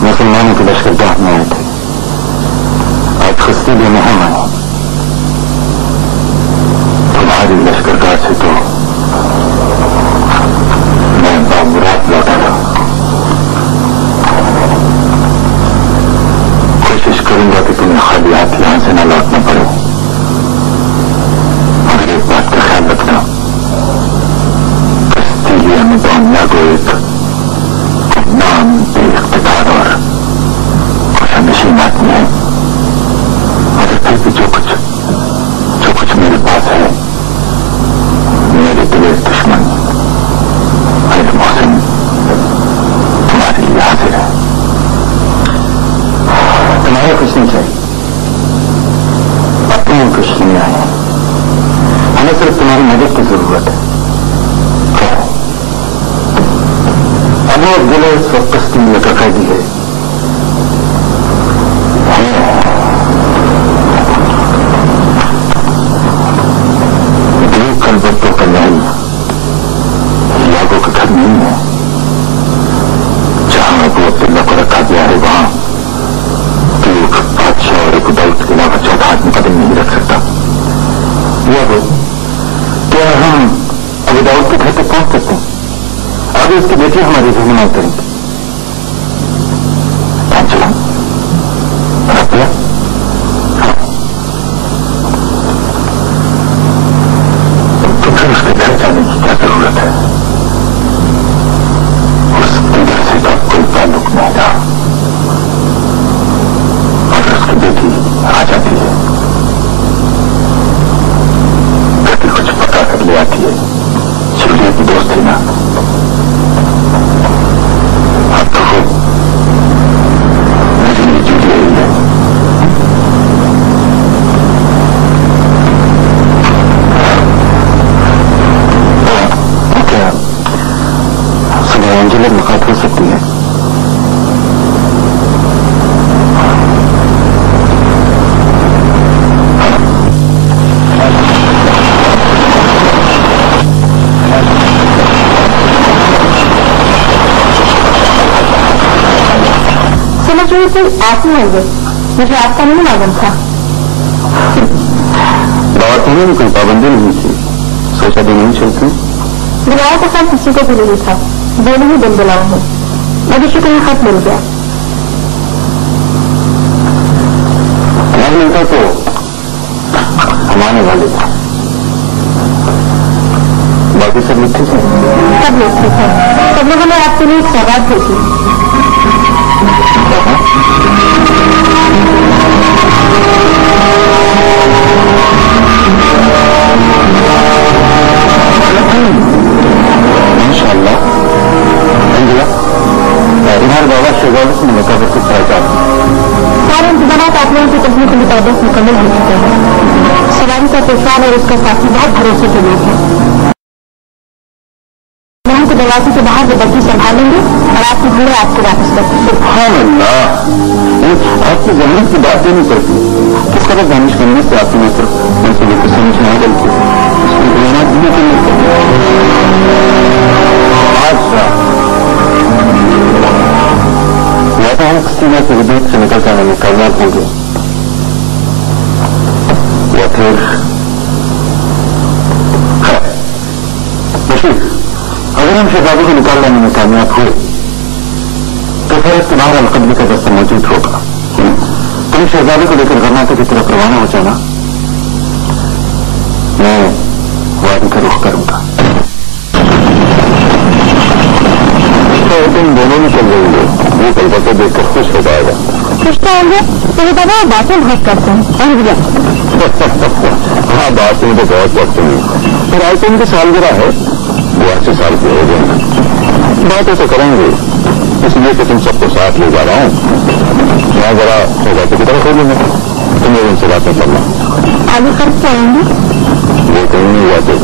मुसलमानों के लश्करगाह में आए थे। आज खस्ती भी नहीं मानी। तुम्हारी लश्करगाह से तो मैं बामुराद लौटा था। कोशिश करूंगा कि तुम्हें खाली हाथ यहां से न लौटना पड़े। मगर एक बात का ख्याल रखना, कस्तिलिया में बामला को एक नाम इख्तिदार और खुशनशीन आदमी है, और फिर भी जो कुछ मेरे पास है, मेरे दिले दुश्मन मेरे मोहसिन तुम्हारे लिए हाजिर है। तुम्हारे कुछ नहीं चाहिए, अपनी कुछ नहीं आए, हमें सिर्फ तुम्हारी मदद की जरूरत है। अबू अब्दुल्ला इस वक्त कस्तिलिया का कैदी है। بعد اس کی بیٹی ہماری رہنمائی کریں گی. چلا رکھ دیا. تو پھر اس کے گھر جانے کی کیا ضرورت ہے؟ اس کے گھر سے تو کوئی تعلق نہیں تھا اور اس کی بیٹی آ جاتی ہے بیٹی کچھ پکا کر لے آتی ہے. جولیا کی دوست تھی نا, اب تو وہ میرے لیے جولیا ہی ہے. کیا صبح اینجل ملاقات ہو سکتی ہے؟ آپ ہی ہوں گے, مجھے آپ کا نہیں معلوم تھا. بات ہونے میں کوئی پابندی نہیں تھی, سوچا بھی نہیں چلتی. بلایا تو خیر کسی کو بھی نہیں تھا, دونوں ہی دن بلاؤ ہوں. مجھے شکر یہ خط مل گیا. نہیں ملتا تو ہم آنے والے تھے. باقی سب لوگ ٹھیک ہیں؟ سب لوگ ٹھیک ہیں. سب لوگوں نے آپ کے لیے ایک سوغات بھیجی. انشاءاللہ انجلا تمہارے بابا شہزادے سے ملاقات کر کے پہنچا. سارے انتظامات آپ لوگوں کی تصویر کے مطابق مکمل ہو چکے ہیں. سواری کا پیشوان اور اس کا ساتھی بہت بھروسے کے لوگ ہیں. وہاں کے دروازے کے باہر وہ بچی سنبھالیں گے اور آپ کی بھیڑ آپ کو واپس کر دیں. سبحان اللہ, آپ کی ضرورت کی بات ہی نہیں کرتی. کس طرح دانش کرنے سے آپ کی نہ صرف منصوبے کو سمجھنا ہے بلکہ اس کی بنیاد بھی کرنی. آج یا تو ہم کسی نہ کسی حدود سے نکل کر ہمیں کامیاب ہوں گے یا پھر بشیر اگر ہم شہزادے کو نکال لینے میں کامیاب ہوئے تو پھر تمہارا مقدمے کا دستہ موجود ہوگا. تم شہزادے کو لے کر کرناٹک کی طرف روانہ ہو جانا, میں وادی کا رخ کروں گا. تم دونوں میں چل رہی ہو, یہ کلکتہ دیکھ کر خوش ہو جائے گا. خوش تو ہوں گے, تو بابا باتیں بہت کرتے ہیں. ہاں باتیں تو بہت کرتے ہیں, پھر آج تم کی سالگرہ ہے, 82 سال کی ہو گئی. باتیں تو کریں گے, اس لیے کہ تم سب کو ساتھ لے جا رہا ہوں. میں ذرا شہزادے کی طرف ہو لوں گا, تم لوگ ان سے باتیں کرنا. آگے خرچ سے آئیں گے وہ کہیں نہیں جاتے.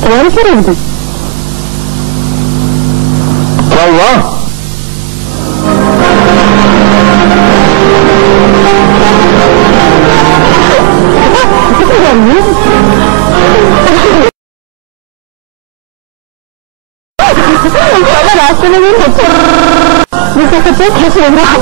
تمہاری کیا رہی تھی؟ کیا ہوا؟ راستے میں بھی کھینچ لے رہا.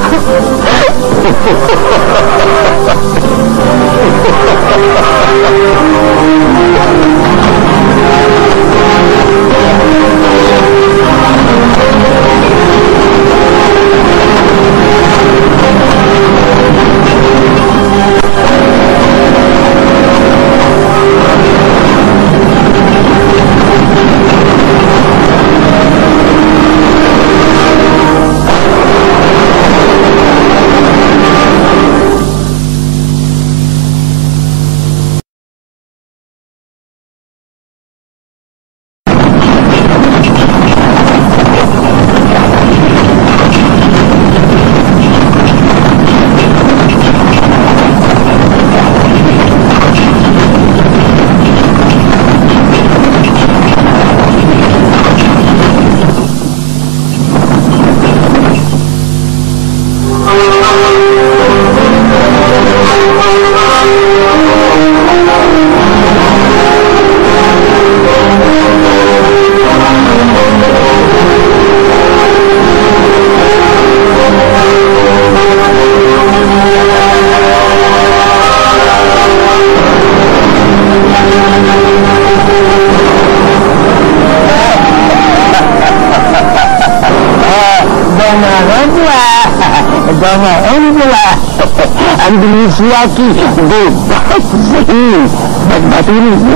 انڈونیشیا کی وہ بہت صحیح بدبتونی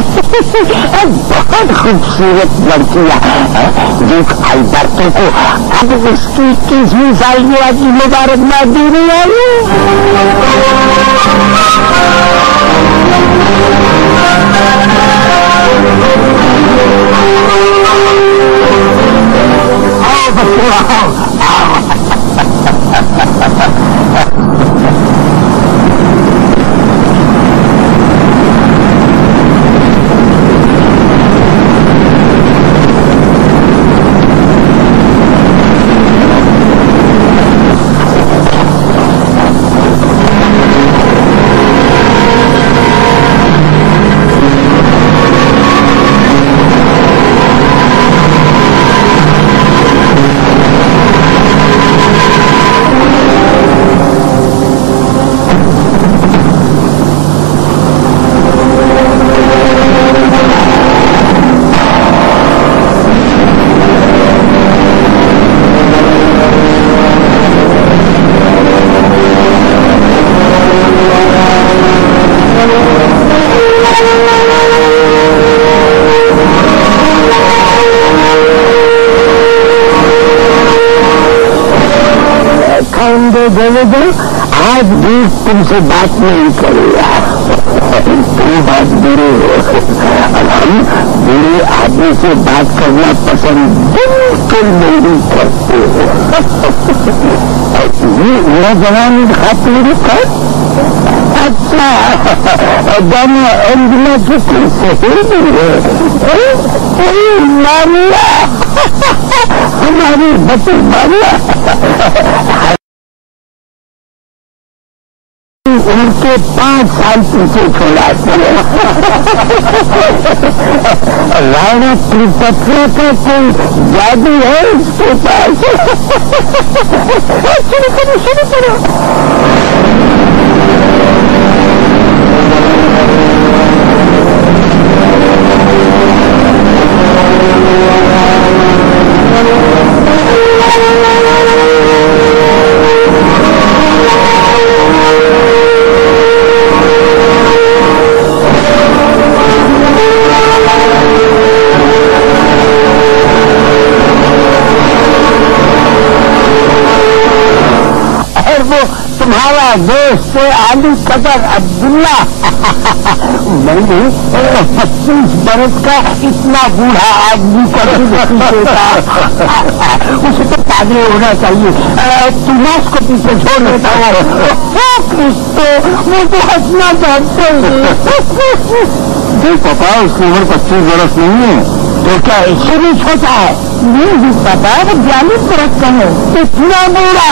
بہت خوبصورت لڑکیاں دیکھ البرتو کو اب اس کی 21ویں سالگرہ کی مبارکباد دینے والی آؤ بچوں آؤ آج بھی تم سے بات نہیں کرے گا تم بات برے ہو اور ہم برے آدمی سے بات کرنا پسند بالکل نہیں کرتے یہ میرا جوان خاتون کا اچھا جانا انجنا کی کوئی سہیلی ہے مانیا ہماری بچی مانیا ان کے 5 سال پیچھے چھوڑا رانا کلیوپیٹرا کا کوئی جادو ہے اس کے پاس شروع کرو تمہارا دوست علی قدر عبداللہ میں نے 25 برس کا اتنا بوڑھا آدمی کبھی نہیں دیتا اسے تو پاگل ہونا چاہیے تماس کو پیچھے چھوڑ دیتا ہوں وہ تو ہنسنا چاہتے ہیں دیکھ پاپا اس کی عمر 25 برس نہیں ہے تو کیا اسے بھی چھوٹا ہے نہیں پاپا وہ 42 برس کا ہے اتنا بوڑھا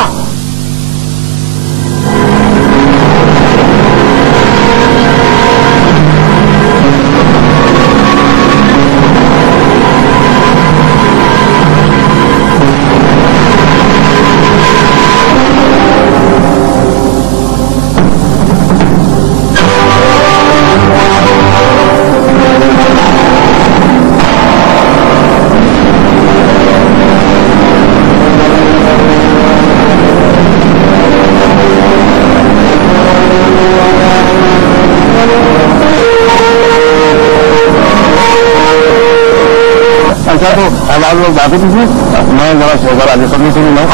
لوگ بات دیجیے میں ذرا شوگر آگے کرنے سے نہیں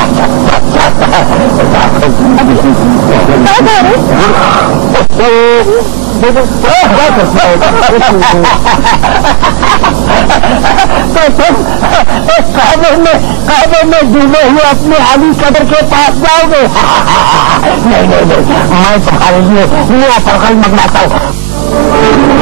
کعبے میں ڈوبے ہوئے اپنے علی قدر کے پاس جاؤ گے نہیں میں تمہارے لیے نیا فرقل منگواتا ہوں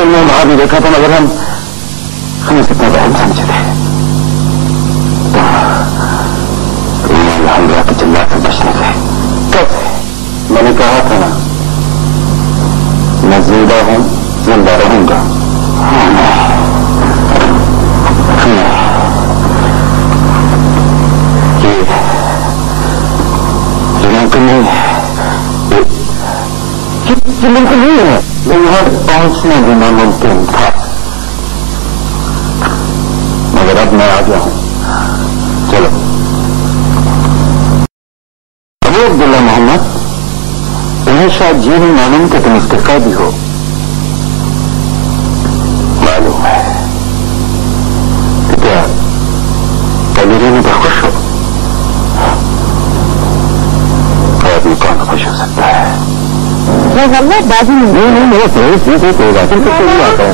हमने वहां भी देखा था, मगर हम इसे अपना बहन समझे थे। तो हमला के चिल्ला से बचने से कैसे? मैंने कहा था ना, मैं जिंदा हूं, जिंदा रहूंगा। बिल्कुल नहीं है, बिल्कुल नहीं है। यहाँ पहुंचना भी नामुमकिन था, मगर अब मैं आ गया हूं। चलो अबू अब्दुल्ला मोहम्मद, तुम्हें शायद ये नहीं मालूम कि तुम इसके कैदी हो। मालूम है क्या? कैदी रहने पर खुश हो? कैदी कौन खुश हो सकता है? बाजी नहीं कोई बात नहीं आता है।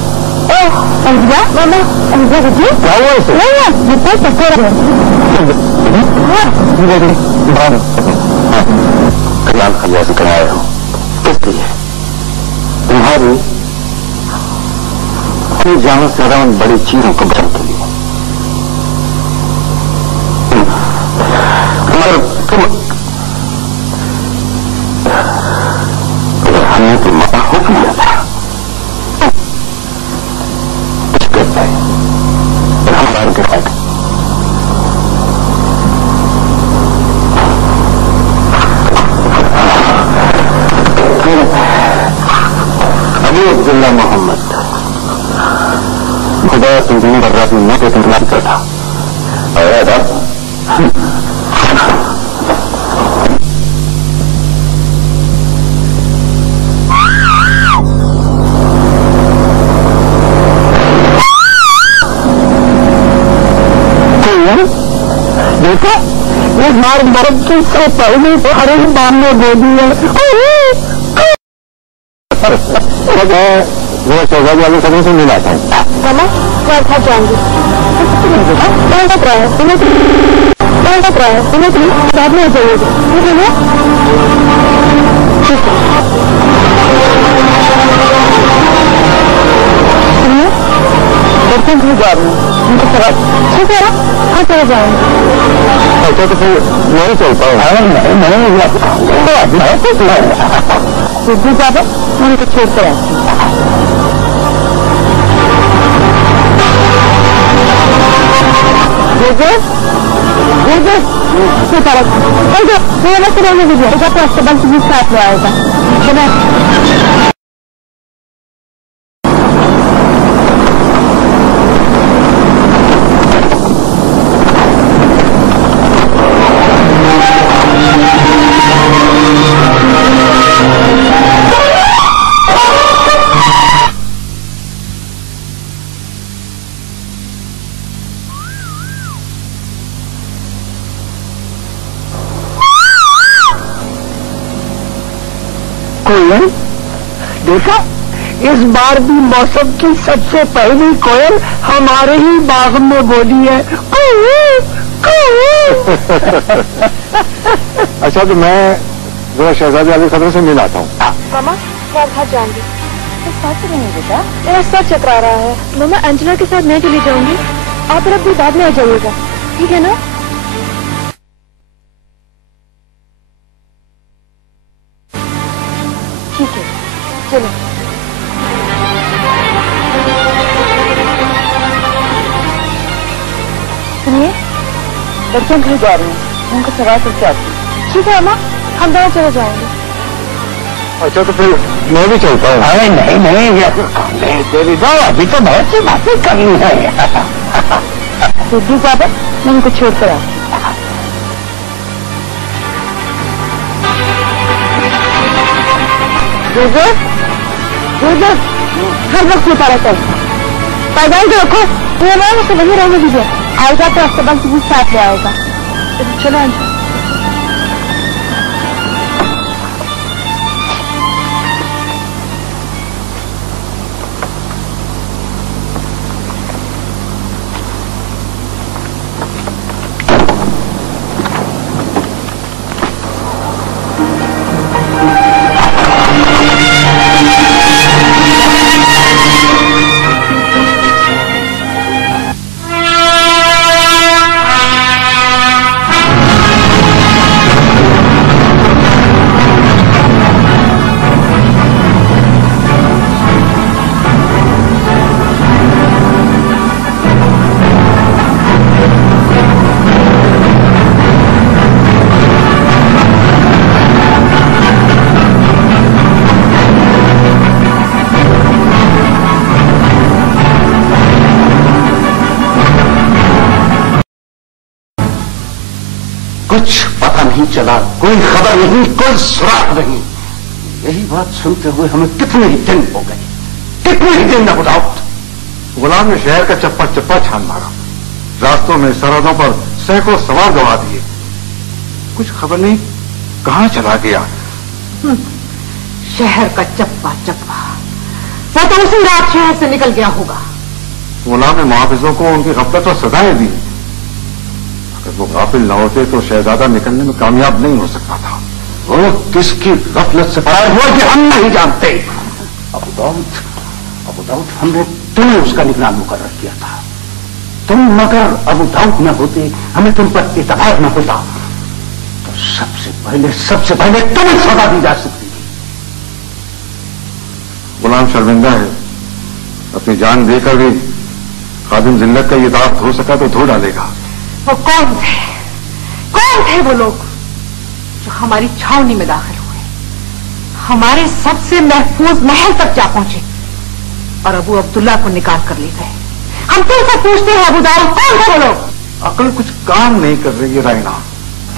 अंजना मामा, अंजना जी क्या हुआ इसे? कलाम खलिया से कराया हूँ। किस लिए? तुम्हारी अपनी जान से ज्यादा उन बड़ी चीजों को बचाने के लिए। हमने तो माता हुक्म दिया था कुछ करता है, और हम मार के खाए। अबू अब्दुल्ला मोहम्मद, खुदा तुम्हें बर्रात में न तो तुम्हारी करता और देखो ये मार मरद की से पहले हरे बाम ने गोदी है। वो शहजादी वाले सदों से मिला था। मामा मैं खा जाऊंगी। बाद में जाइएगा, ठीक है ना? दर्शन भी जा रही हूँ, उनको खराब ठीक है ना? हाँ चले जाएंगे। अच्छा तो फिर मैं नहीं चल पाऊँ। सिद्धू साहब मैं उनको छोड़ कर आती हूँ। रहने दीजिए, अस्पताल से साथ में आएगा। कोयल देखा, इस बार भी मौसम की सबसे पहली कोयल हमारे ही बाग में बोली है। अच्छा तो मैं जरा शहजादी वाले खतरों से मिल आता हूँ। मामा मैं घर जाऊंगी। तो साथ रहेंगे बेटा, मेरा सर चकरा रहा है। मामा अंजना के साथ मैं चली जाऊंगी, आप लोग भी बाद में आ जाइएगा, ठीक है ना? ठीक है चलो। सुनिए, बच्चों घर जा रहे हैं, उनको सवाल करके आती हूँ। ठीक है अम्मा, हम दोनों चले जाएंगे। अच्छा तो फिर मैं भी चलता हूँ। अरे नहीं तेरी जाओ, अभी तो बहुत सी बातें करनी है। सिद्धू साहब मैं उनको छोड़ कर आती हूँ। हर वक्त होता रहता है, पैदाइश रखो, ये ना उसे वही रहने दीजिए, आएगा तो अस्पताल से भी साथ ले आएगा। चलो अंजना। कुछ पता नहीं चला, कोई खबर नहीं, कोई सुराग नहीं। यही बात सुनते हुए हमें कितने ही दिन हो गए, कितने ही दिन अबू दाऊद। गुलाम ने शहर का चप्पा चप्पा छान मारा, रास्तों में सरहदों पर सैकड़ों सवार गवा दिए, कुछ खबर नहीं कहां चला गया। शहर का चप्पा चप्पा, वो तो उसी रात शहर से निकल गया होगा। गुलाम ने मुहाफिजों को उनकी गफलत और सजाएं दी। अगर वो गाफिल न होते तो शहजादा निकलने में कामयाब नहीं हो सकता था। वो किसकी गफलत से फरार हुआ कि हम नहीं जानते। अबू दाऊद, हमने तुम्हें उसका निगरान मुकर्रर किया था। तुम मगर अबू दाऊद न होते, हमें तुम पर एतबार न होता, तो सबसे पहले तुम्हें सजा दी जा सकती थी। गुलाम शर्मिंदा है, अपनी जान देकर भी खादिम जिल्लत का ये दाग धो सका तो धो डालेगा। वो कौन थे वो लोग जो हमारी छावनी में दाखिल हुए, हमारे सबसे महफूज महल तक जा पहुंचे और अबू अब्दुल्ला को निकाल कर ले गए। हम तुमसे पूछते हैं अबू दाऊद, कौन थे वो लोग? अकल कुछ काम नहीं कर रही है रायना।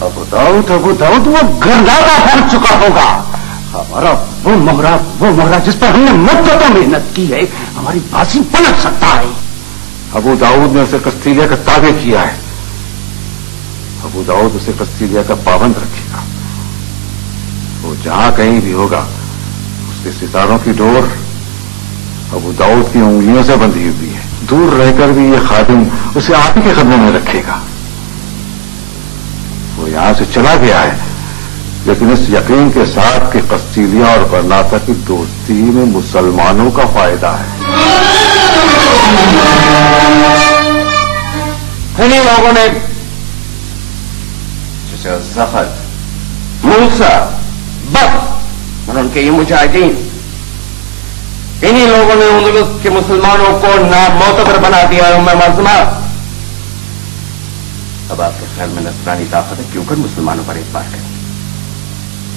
अबू दाऊद वो गरनादा बन चुका होगा। हमारा वो मोहरा जिस पर हमने मुद्दतों मेहनत की है, हमारी बाजी पलट सकता है। अबू दाऊद ने उसे कस्तीलिया का ताबे किया है। अबू दाऊद उसे कस्तीलिया का पाबंद रखेगा। वो जहां कहीं भी होगा, उसके सितारों की डोर अबू दाऊद की उंगलियों से बंधी हुई है। दूर रहकर भी ये खादिम उसे आप ही के कदमों में रखेगा। वो यहां से चला गया है, लेकिन इस यकीन के साथ कि कस्तीलिया और गरनाता की दोस्ती में मुसलमानों का फायदा है। इन्हीं लोगों ने जैसे जफर, मूसा, बख्त और उनके ये मुजाहिदीन, इन्हीं लोगों ने अंदलुस के मुसलमानों को नामोतबर बना दिया। उम्मे मज़मा, अब आपके ख्याल में नस्रानी ताकत है, क्यों कर मुसलमानों पर एतबार करें?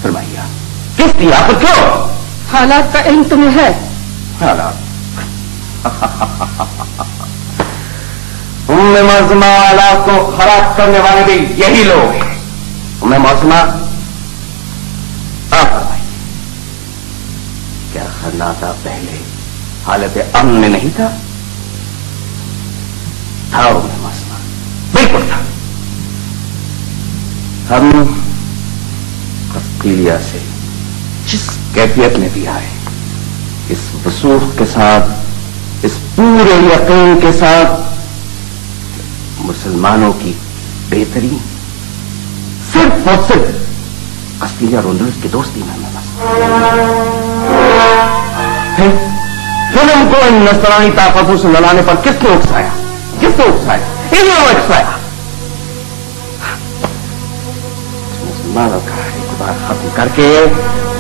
फरमाइए, किस दिया पर क्यों? हालात का इल्म तुम्हें है? हालात उम्मे मज़मा, हालात को खराब करने वाले भी यही लोग हैं। उम्मे मज़मा, आप फरमाइए, क्या गरनाता पहले हालत अमन में नहीं था? था उम्मे मज़मा, बिल्कुल था। हम कस्तीलिया से जिस कैफियत में भी आए, इस वसूख के साथ, इस पूरे यकीन के साथ, मुसलमानों की बेहतरी सिर्फ और सिर्फ कस्तीलिया और अंदलुस की दोस्ती में फिर हमको इन नसरानी ताकतों से लड़ाने पर किसने उकसाया? इन्होंने उकसाया। मुसलमानों का एक बार खत्म करके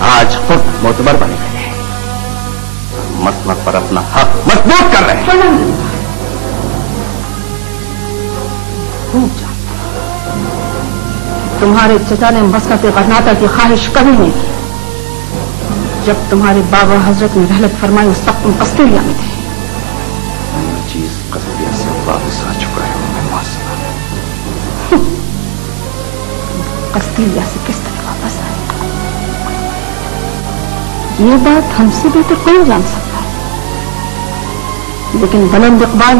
आज खुद मोतबर बने गए हैं, मसनद पर अपना हक मजबूत कर रहे हैं। तुम्हारे चचा ने मसनद गरनाता की ख्वाहिश कभी नहीं की। जब तुम्हारे बाबा हजरत ने रहलत फरमाई उस वक्त तुम कस्तीलिया में थे। चीज कस्तीलिया से वापस आ चुका है। कस्तीलिया से किस तरह वापस आए, ये बात हमसे बेहतर कोई जान सकता है। लेकिन बुलंद इकबाल,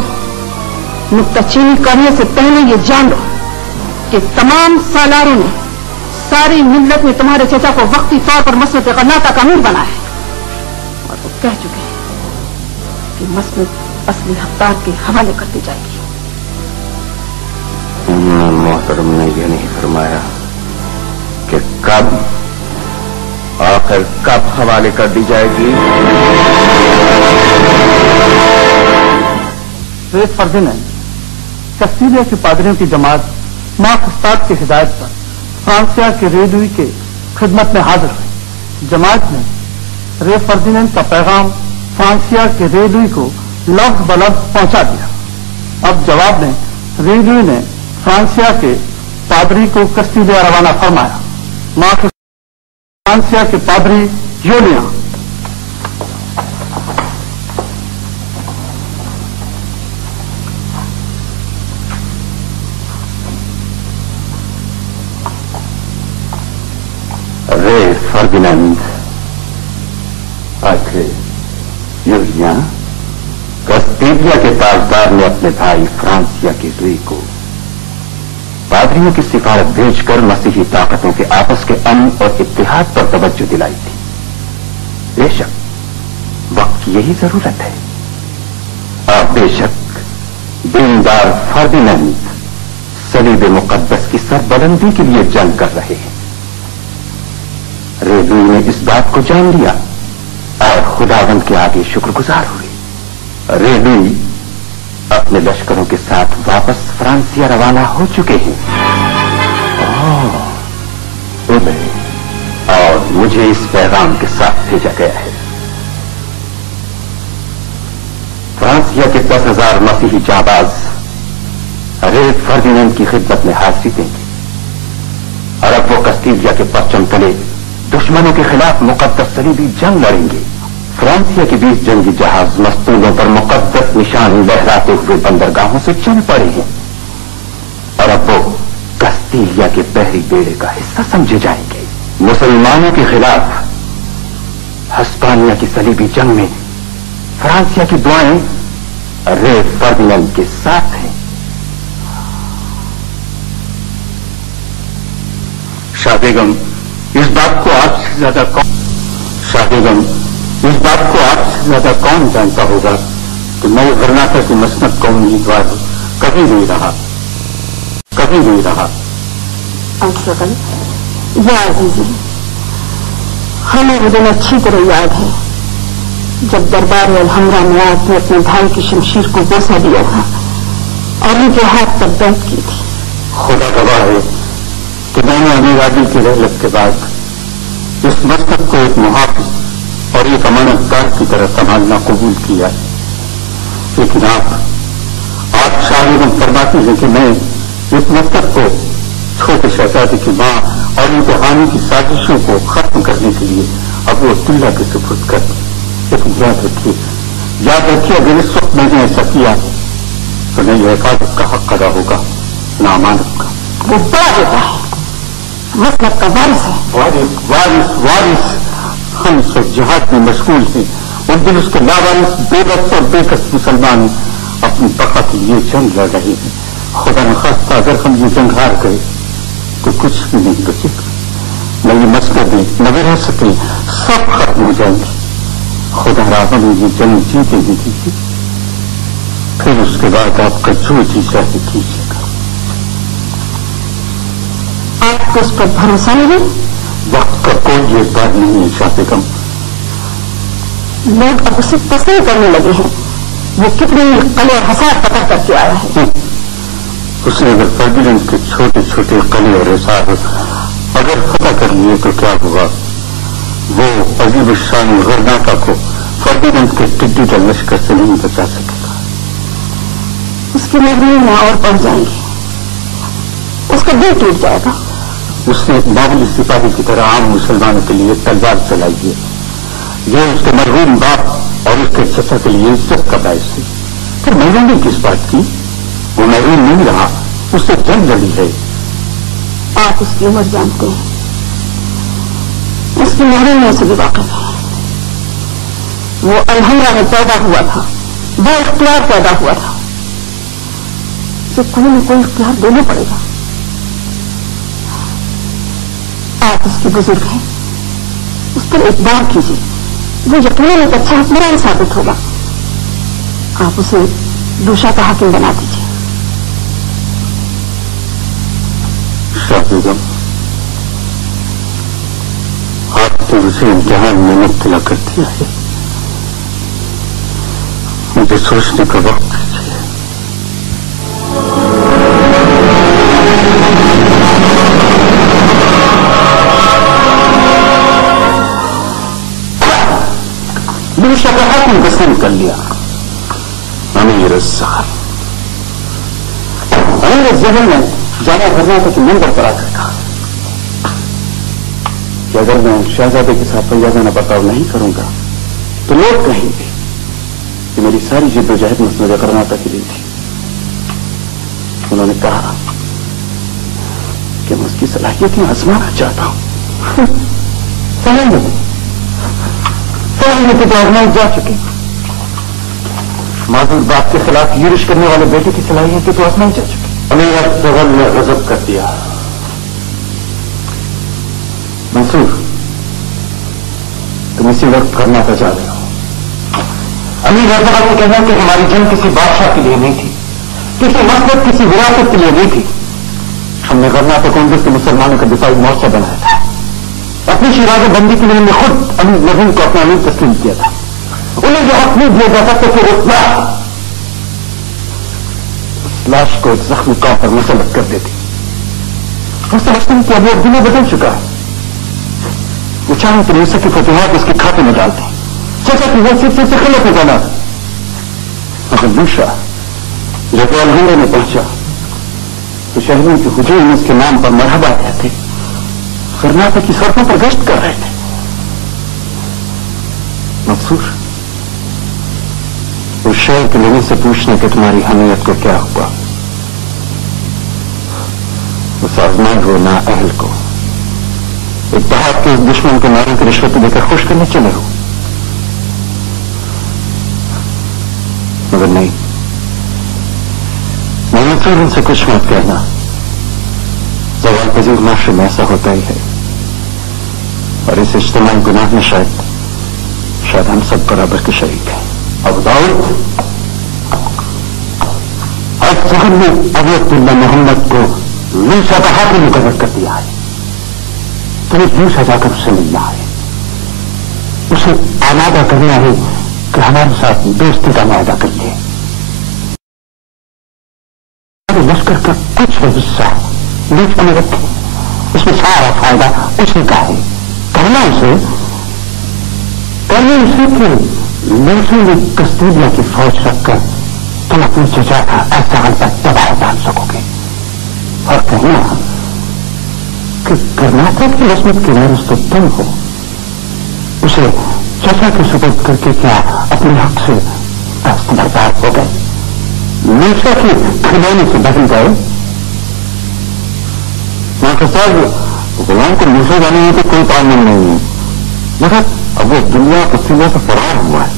नुक्ताचीनी करने से पहले ये जान लो कि तमाम सालारों ने, सारी मिल्लत ने तुम्हारे चचा को वक्ती तौर पर मसनद गरनाता का अमीर बना है और वो कह चुके हैं कि मसनद असली हकदार के हवाले कर दी जाएगी। मोहतरम ने यह नहीं फरमाया कि कब, आखिर कब हवाले कर दी जाएगी? सैयद फर्दिनैंद कस्तीलिया के पादरियों की जमात माखस्ताद की हिदायत पर फ्रांसिया के रेडुई के खिदमत में हाजिर हुई। जमात ने रे फर्दिनैंद का पैगाम फ्रांसिया के रेडुई को लफ्ज बलफ्ज पहुंचा दिया। अब जवाब में रेडुई ने फ्रांसिया के पादरी को कस्तीलिया रवाना फरमाया। फ्रांसिया के पादरी यूलिया फर्दिनांद, आखिर यूलिया, कस्तीलिया के ताजदार ने अपने भाई फ्रांसिया के लुई को पादरियों की सिफारत भेजकर मसीही ताकतों के आपस के अमन और इत्तेहाद पर तवज्जो दिलाई थी। बेशक वक्त की यही जरूरत है। आप बेशक दीनदार फर्दिनांद सलीब मुकद्दस की सरबलंदी के लिए जंग कर रहे हैं। रेलुई ने इस बात को जान लिया और खुदावंद के आगे शुक्रगुजार हुए। रेलुई अपने लश्करों के साथ वापस फ्रांसिया रवाना हो चुके हैं। और मुझे इस पैगाम के साथ भेजा गया है, फ्रांसिया के 10,000 मसीही जाबाज रे फर्दिनांद की खिदमत में हाजिरी देंगे और अब वो कस्तीलिया के परचम तले दुश्मनों के खिलाफ मुकद्दस सलीबी जंग लड़ेंगे। फ्रांसिया के 20 जंगी जहाज मस्तूलों पर मुकद्दस निशान लहराते हुए बंदरगाहों से चल पड़े हैं और अब वो कस्तीलिया के बहरी बेड़े का हिस्सा समझे जाएंगे। मुसलमानों के खिलाफ हिस्पानिया की सलीबी जंग में फ्रांसिया की दुआएं रे फर्दिनांद के साथ हैं। शाह बेगम, इस बात को आपसे ज्यादा कौन जानता होगा कि मैं गरनाता की मसनद का उम्मीदवार कभी नहीं रहा। अंशकल, या अजीजी, हमें वो दिन अच्छी तरह याद है जब दरबार अलहमरा में आपने अपने भाई की शमशीर को बोसा दिया था और उनके हाथ पर बैठ की थी। खुदा गवाह है कि मैंने अमीरादी की रहलत के बाद इस मसनद को एक मुहाफिज और एक अमानतदार की तरह संभालना कबूल किया। लेकिन आप शाह फरमाती हैं कि मैं इस मसनद को छोटे शहजादे की मां और उनके हानि की साजिशों को खत्म करने के लिए अब वो अब्दुल्ला के सुपुर्द कर। लेकिन याद रखिए अगर इस वक्त मैंने ऐसा किया तो नहीं हिफाजत का हक अदा होगा, ना अमानत का। वो बड़ा बेटा है, मसलब का वारिस है। वारिस हम इस वक्त जिहाद में मशगूल हैं। उन दिन उसके लावारिस बेबस और बेकस मुसलमान अपनी बका के लिए जंग लड़ रहे हैं। खुदा न खास्ता अगर हम ये जंग हार गए तो कुछ भी नहीं बचेगा। न ये मस्जिदें, न विरासतें, सब खत्म हो जाएंगी। खुदा हमें ये जंग जीते ही दीजिए, फिर उसके बाद आपका जो जी चाहे कीजिएगा। आपको उस पर भरोसा नहीं? वक्त का कोई एतबार नहीं है शाह बेगम। लोग अब उसे पसंद करने लगे हैं। वो कितने कले और हसार पता करके आया है। उसने अगर फर्दिनांद के छोटे छोटे कले और हसार अगर पता कर लिए तो क्या हुआ? वो अजीब शान गरनाता को फर्दिनांद के टिड्डी दल लश्कर से नहीं बचा सकेगा। उसकी मजबूरियां और बढ़ जाएंगी, उसका दिल टूट जाएगा। उसने एक मामूली सिपाही की तरह आम मुसलमानों के लिए तलवार चलाई है। यह उसके मरहूम बाप और उसके चचा के लिए इज्जत का बायस है। फिर मैंने ने किस बात की? वो मरहूम नहीं रहा, उससे जंग लड़ी है। आप उसकी उम्र जानते हैं, उसकी महरूमियों से भी वाकिफ है। वो अलहमरा में पैदा हुआ था, वो इख्तियार पैदा हुआ था, उसे कोई न कोई इख्तियार देना पड़ेगा। आप उसके बुजुर्ग हैं, उस पर एतबार कीजिए। वो यकीनन एक अच्छा हुक्मरान साबित होगा। आप उसे दूसरा का हाकिम बना दीजिए। शाह बेगम, आपने उसे इम्तिहान में मुब्तला कर दिया है। मुझे सोचने का वक्त दीजिए। दूसरा का हाकिम पसंद कर लिया। अमीर जहन में जाना गरनाता के मंदिर पर आकर कहा कि अगर मैं शहजादे के साथ फैयाजाना बर्ताव नहीं करूंगा तो लोग कहेंगे कि मेरी सारी जिद्दोजहद मसनद गरनाता के लिए थी। उन्होंने कहा कि मैं उसकी सलाहियतें आजमाना चाहता हूं। سمجھنے تو آزمائش جا چکے. معذور باپ کے خلاف یورش کرنے والے بیٹے کی صلاحیت تو آزمائش جا چکی. امیر افضل نے غضب کر دیا. منصور تم اسی وقت کرنا کا جا رہے ہو. امیر افضل نے کہنا کہ ہماری جنگ کسی بادشاہ کے لیے نہیں تھی, کسی مسلک کسی وراثت کے لیے نہیں تھی. ہم نے کرناٹک کانگریس کے مسلمانوں کا دفاعی مورچہ بنایا تھا. اپنی شیراز بندی کے لیے ہم نے خود امیر نظیم کو اپنا امیر تسلیم کیا تھا. انہیں جو حق نہیں دیا جاتا تو پھر اس لاش کو ایک زخمی قوم پر مسلط کر دیتی. وہ سمجھتے ہیں کہ ابھی اب دنیا بدل چکا ہے. وہ چاہیں کہ مصر کی فتوحات اس کے کھاتے میں ڈالتے ہیں, جیسا کہ وہ صرف سے خلت ہو جانا. مگر موسا جب وہ الحمد میں پہنچا تو شہریوں کے ہجوم اس کے نام پر مرحبا کہتے کرناٹک کی سڑکوں پر گشت کر رہے تھے. منصور اس شہر کے لوگوں سے پوچھنے کہ تمہاری حمیت کو کیا ہوا. اس آزمائے ہو نا اہل کو اتحاد کے اس دشمن کے ناروں کی رشوت دے کر خوش کرنے چلے ہو. مگر نہیں, منصور ان سے کچھ مت کہنا. زوال پذیر معاشرے میں ایسا ہوتا ہی ہے, اور اس اجتماعی گناہ میں شاید ہم سب برابر کے شریک ہیں. ابو داؤد آج صاحب نے ابو عبداللہ محمد کو موسیٰ کا حاکم مقرر کر دیا ہے. تمہیں موسیٰ جا کر اسے ملنا ہے, اسے آمادہ کرنا ہے کہ ہمارے ساتھ دوستی کا معاہدہ کر لے. لشکر کا کچھ حصہ بیچ میں رکھے, اس میں سارا فائدہ اسی کا ہے. کہنا اسے کہ موسم میں کستوریہ کی فوج رکھ کر تم اپنی چچا کا ایسا حال پر تباہ ڈال سکو گے, اور کہنا کہ کرناٹک کی رسمت کی وارث تو تم ہو. اسے چچا کے سپرد کر کے کیا اپنے حق سے دستبردار ہو گئے, موسیٰ کی کھلونے سے بدل گئے. ماں صاحب غلام کو موسیٰ جانے میں تو کوئی تعلق نہیں ہے, مگر اب وہ دنیا قصیدہ سے فرار ہوا ہے.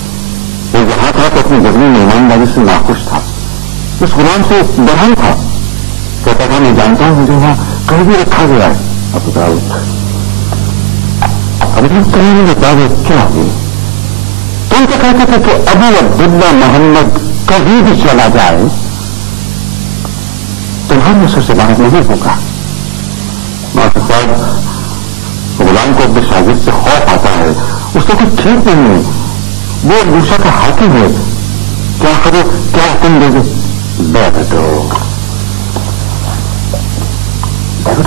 وہ یہاں تھا تو اپنی غزنی میں ایمانداری سے ناخوش تھا. اس غلام سے برہم تھا, کہتا تھا میں جانتا ہوں مجھے وہاں کہیں بھی رکھا گیا ہے. اب بتاؤ ابھی کہیں گے دعوت کیا ہوئی. تم تو کہتے تھے کہ ابو عبداللہ محمد کبھی بھی چلا جائے تمہارے مصر سے باہر نہیں ہوگا. ماں صاحب غلام کو اپنے شاگرد سے خوف آتا ہے, اس کو کچھ ٹھیک نہیں ہے. وہ موسیٰ کا حاکم ہے, کیا کرو, کیا حکم دے گے. بیٹھو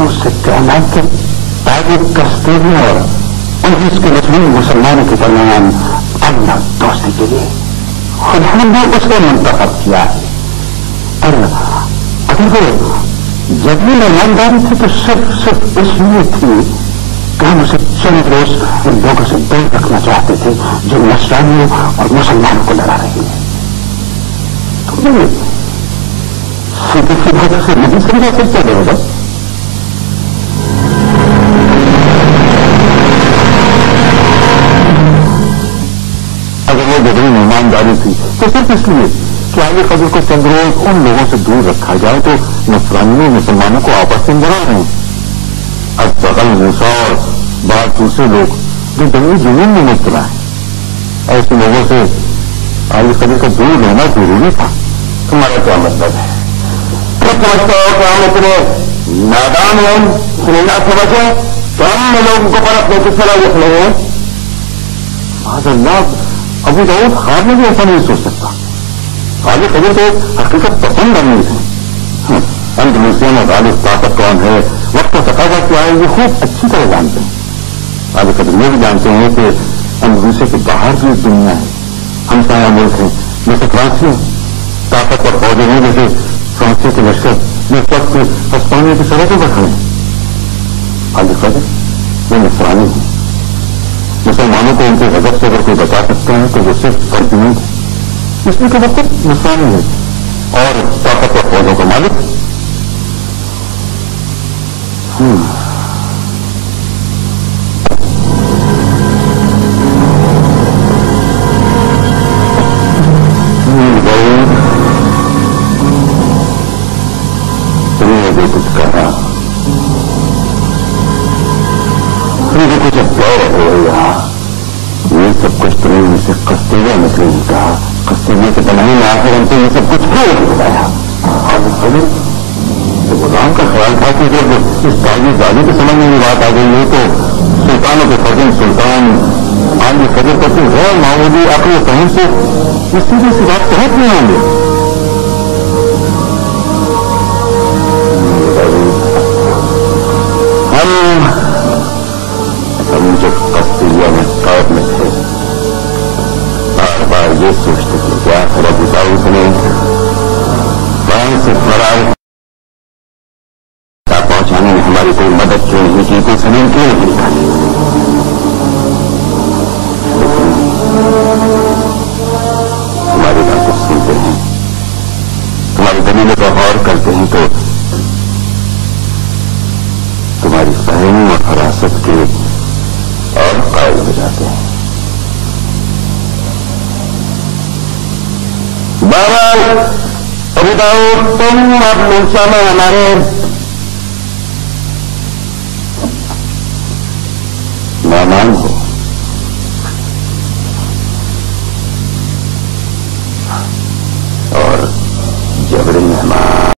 اس سے کہنا کہ تاکہ کستوریہ اور انیس کے مسلم مسلمانوں کے درمیان امن اور دوستی کے لیے خدا نے اس کو منتخب کیا ہے. اور اگر وہ جبھی ایمانداری تھی تو صرف اس لیے تھی کہ ہم اسے چند روز ان لوگوں سے دور رکھنا چاہتے تھے جو نصرانیوں اور مسلمانوں کو لڑا رہے ہیں. تو سیدھی سی بات سے نہیں سمجھا سکتے ہوگا. اگر وہ بدری میں ایمانداری تھی تو صرف اس لیے کہ آگے قدر کو چند روز ان لوگوں سے دور رکھا جائے تو نصرانیوں مسلمانوں کو آپس میں جڑا رہے ہیں. اب بغل موسیٰ اور بعض دوسرے لوگ جو جنگی جنون میں مبتلا ہیں, ایسے لوگوں سے آگے قدر کا دور رہنا ضروری تھا. تمہارا کیا مطلب ہے؟ سمجھتا ہو کہ ہم اتنے نادان ہیں سننا سمجھے تو ہم لوگوں کو پرکھنے کی صلاحیت نہیں ہے. معاذ اللہ ابو داؤد خواب میں بھی ایسا نہیں سوچ سکتا. آگے قدر تو حقیقت پسند نہیں تھی. اندلسیوں میں غالب طاقت کون ہے, وقت کا تقاضا کیا ہے, یہ خوب اچھی طرح جانتے ہیں. آگے قدر یہ بھی جانتے ہیں کہ اندلسے کے باہر بھی ایک دنیا ہے, ہمسایہ ملک ہے جیسے فرانس میں طاقت اور فوجیں ہیں جیسے فرانسی کے لشکر جس وقت ہسپانیہ کی سڑکوں پر کھڑے ہیں. آگے قدر وہ نصرانی ہیں. مسلمانوں کو ان کے غضب سے اگر کوئی بتا سکتا ہے تو وہ صرف فردین ہے, اس لیے کہ وہ خود نصرانی ہے اور طاقت اور فوجوں کا مالک. मैं कुछ कह रहा हूं। मुझे कुछ कह रहे हो यहाँ, ये सब कुछ तुमने मुझसे कस्तूरिया निकले ही कहा, कस्तूरिया के बनाने में आखिर हमसे ये सब कुछ क्यों नहीं बताया? तो गुलाम का ख्याल था कि जब इस ताज़ी के समझ में ये बात आ गई है तो सुल्तानों के फर्जन सुल्तान आगे कदर करते गैर मामूली अपने समझ से इस सीधी सी बात सहज नहीं होंगे। हम जब कस्तूरिया में कैद में थे बार बार ये सोचते थे कि आखिर अबू दाऊद ने वहां से फरार पहुंचाने में हमारी कोई मदद क्यों नहीं की, कोई जमीन क्यों नहीं निकाली। तुम्हारी बातें सुनते हैं, तुम्हारी दलीलों पर गौर करते हैं तो तुम्हारी फहमी और फरासत के और कायल हो जाते हैं। बहरहाल अबू दाऊद तुम अब मूसा में हमारे मेहमान हो।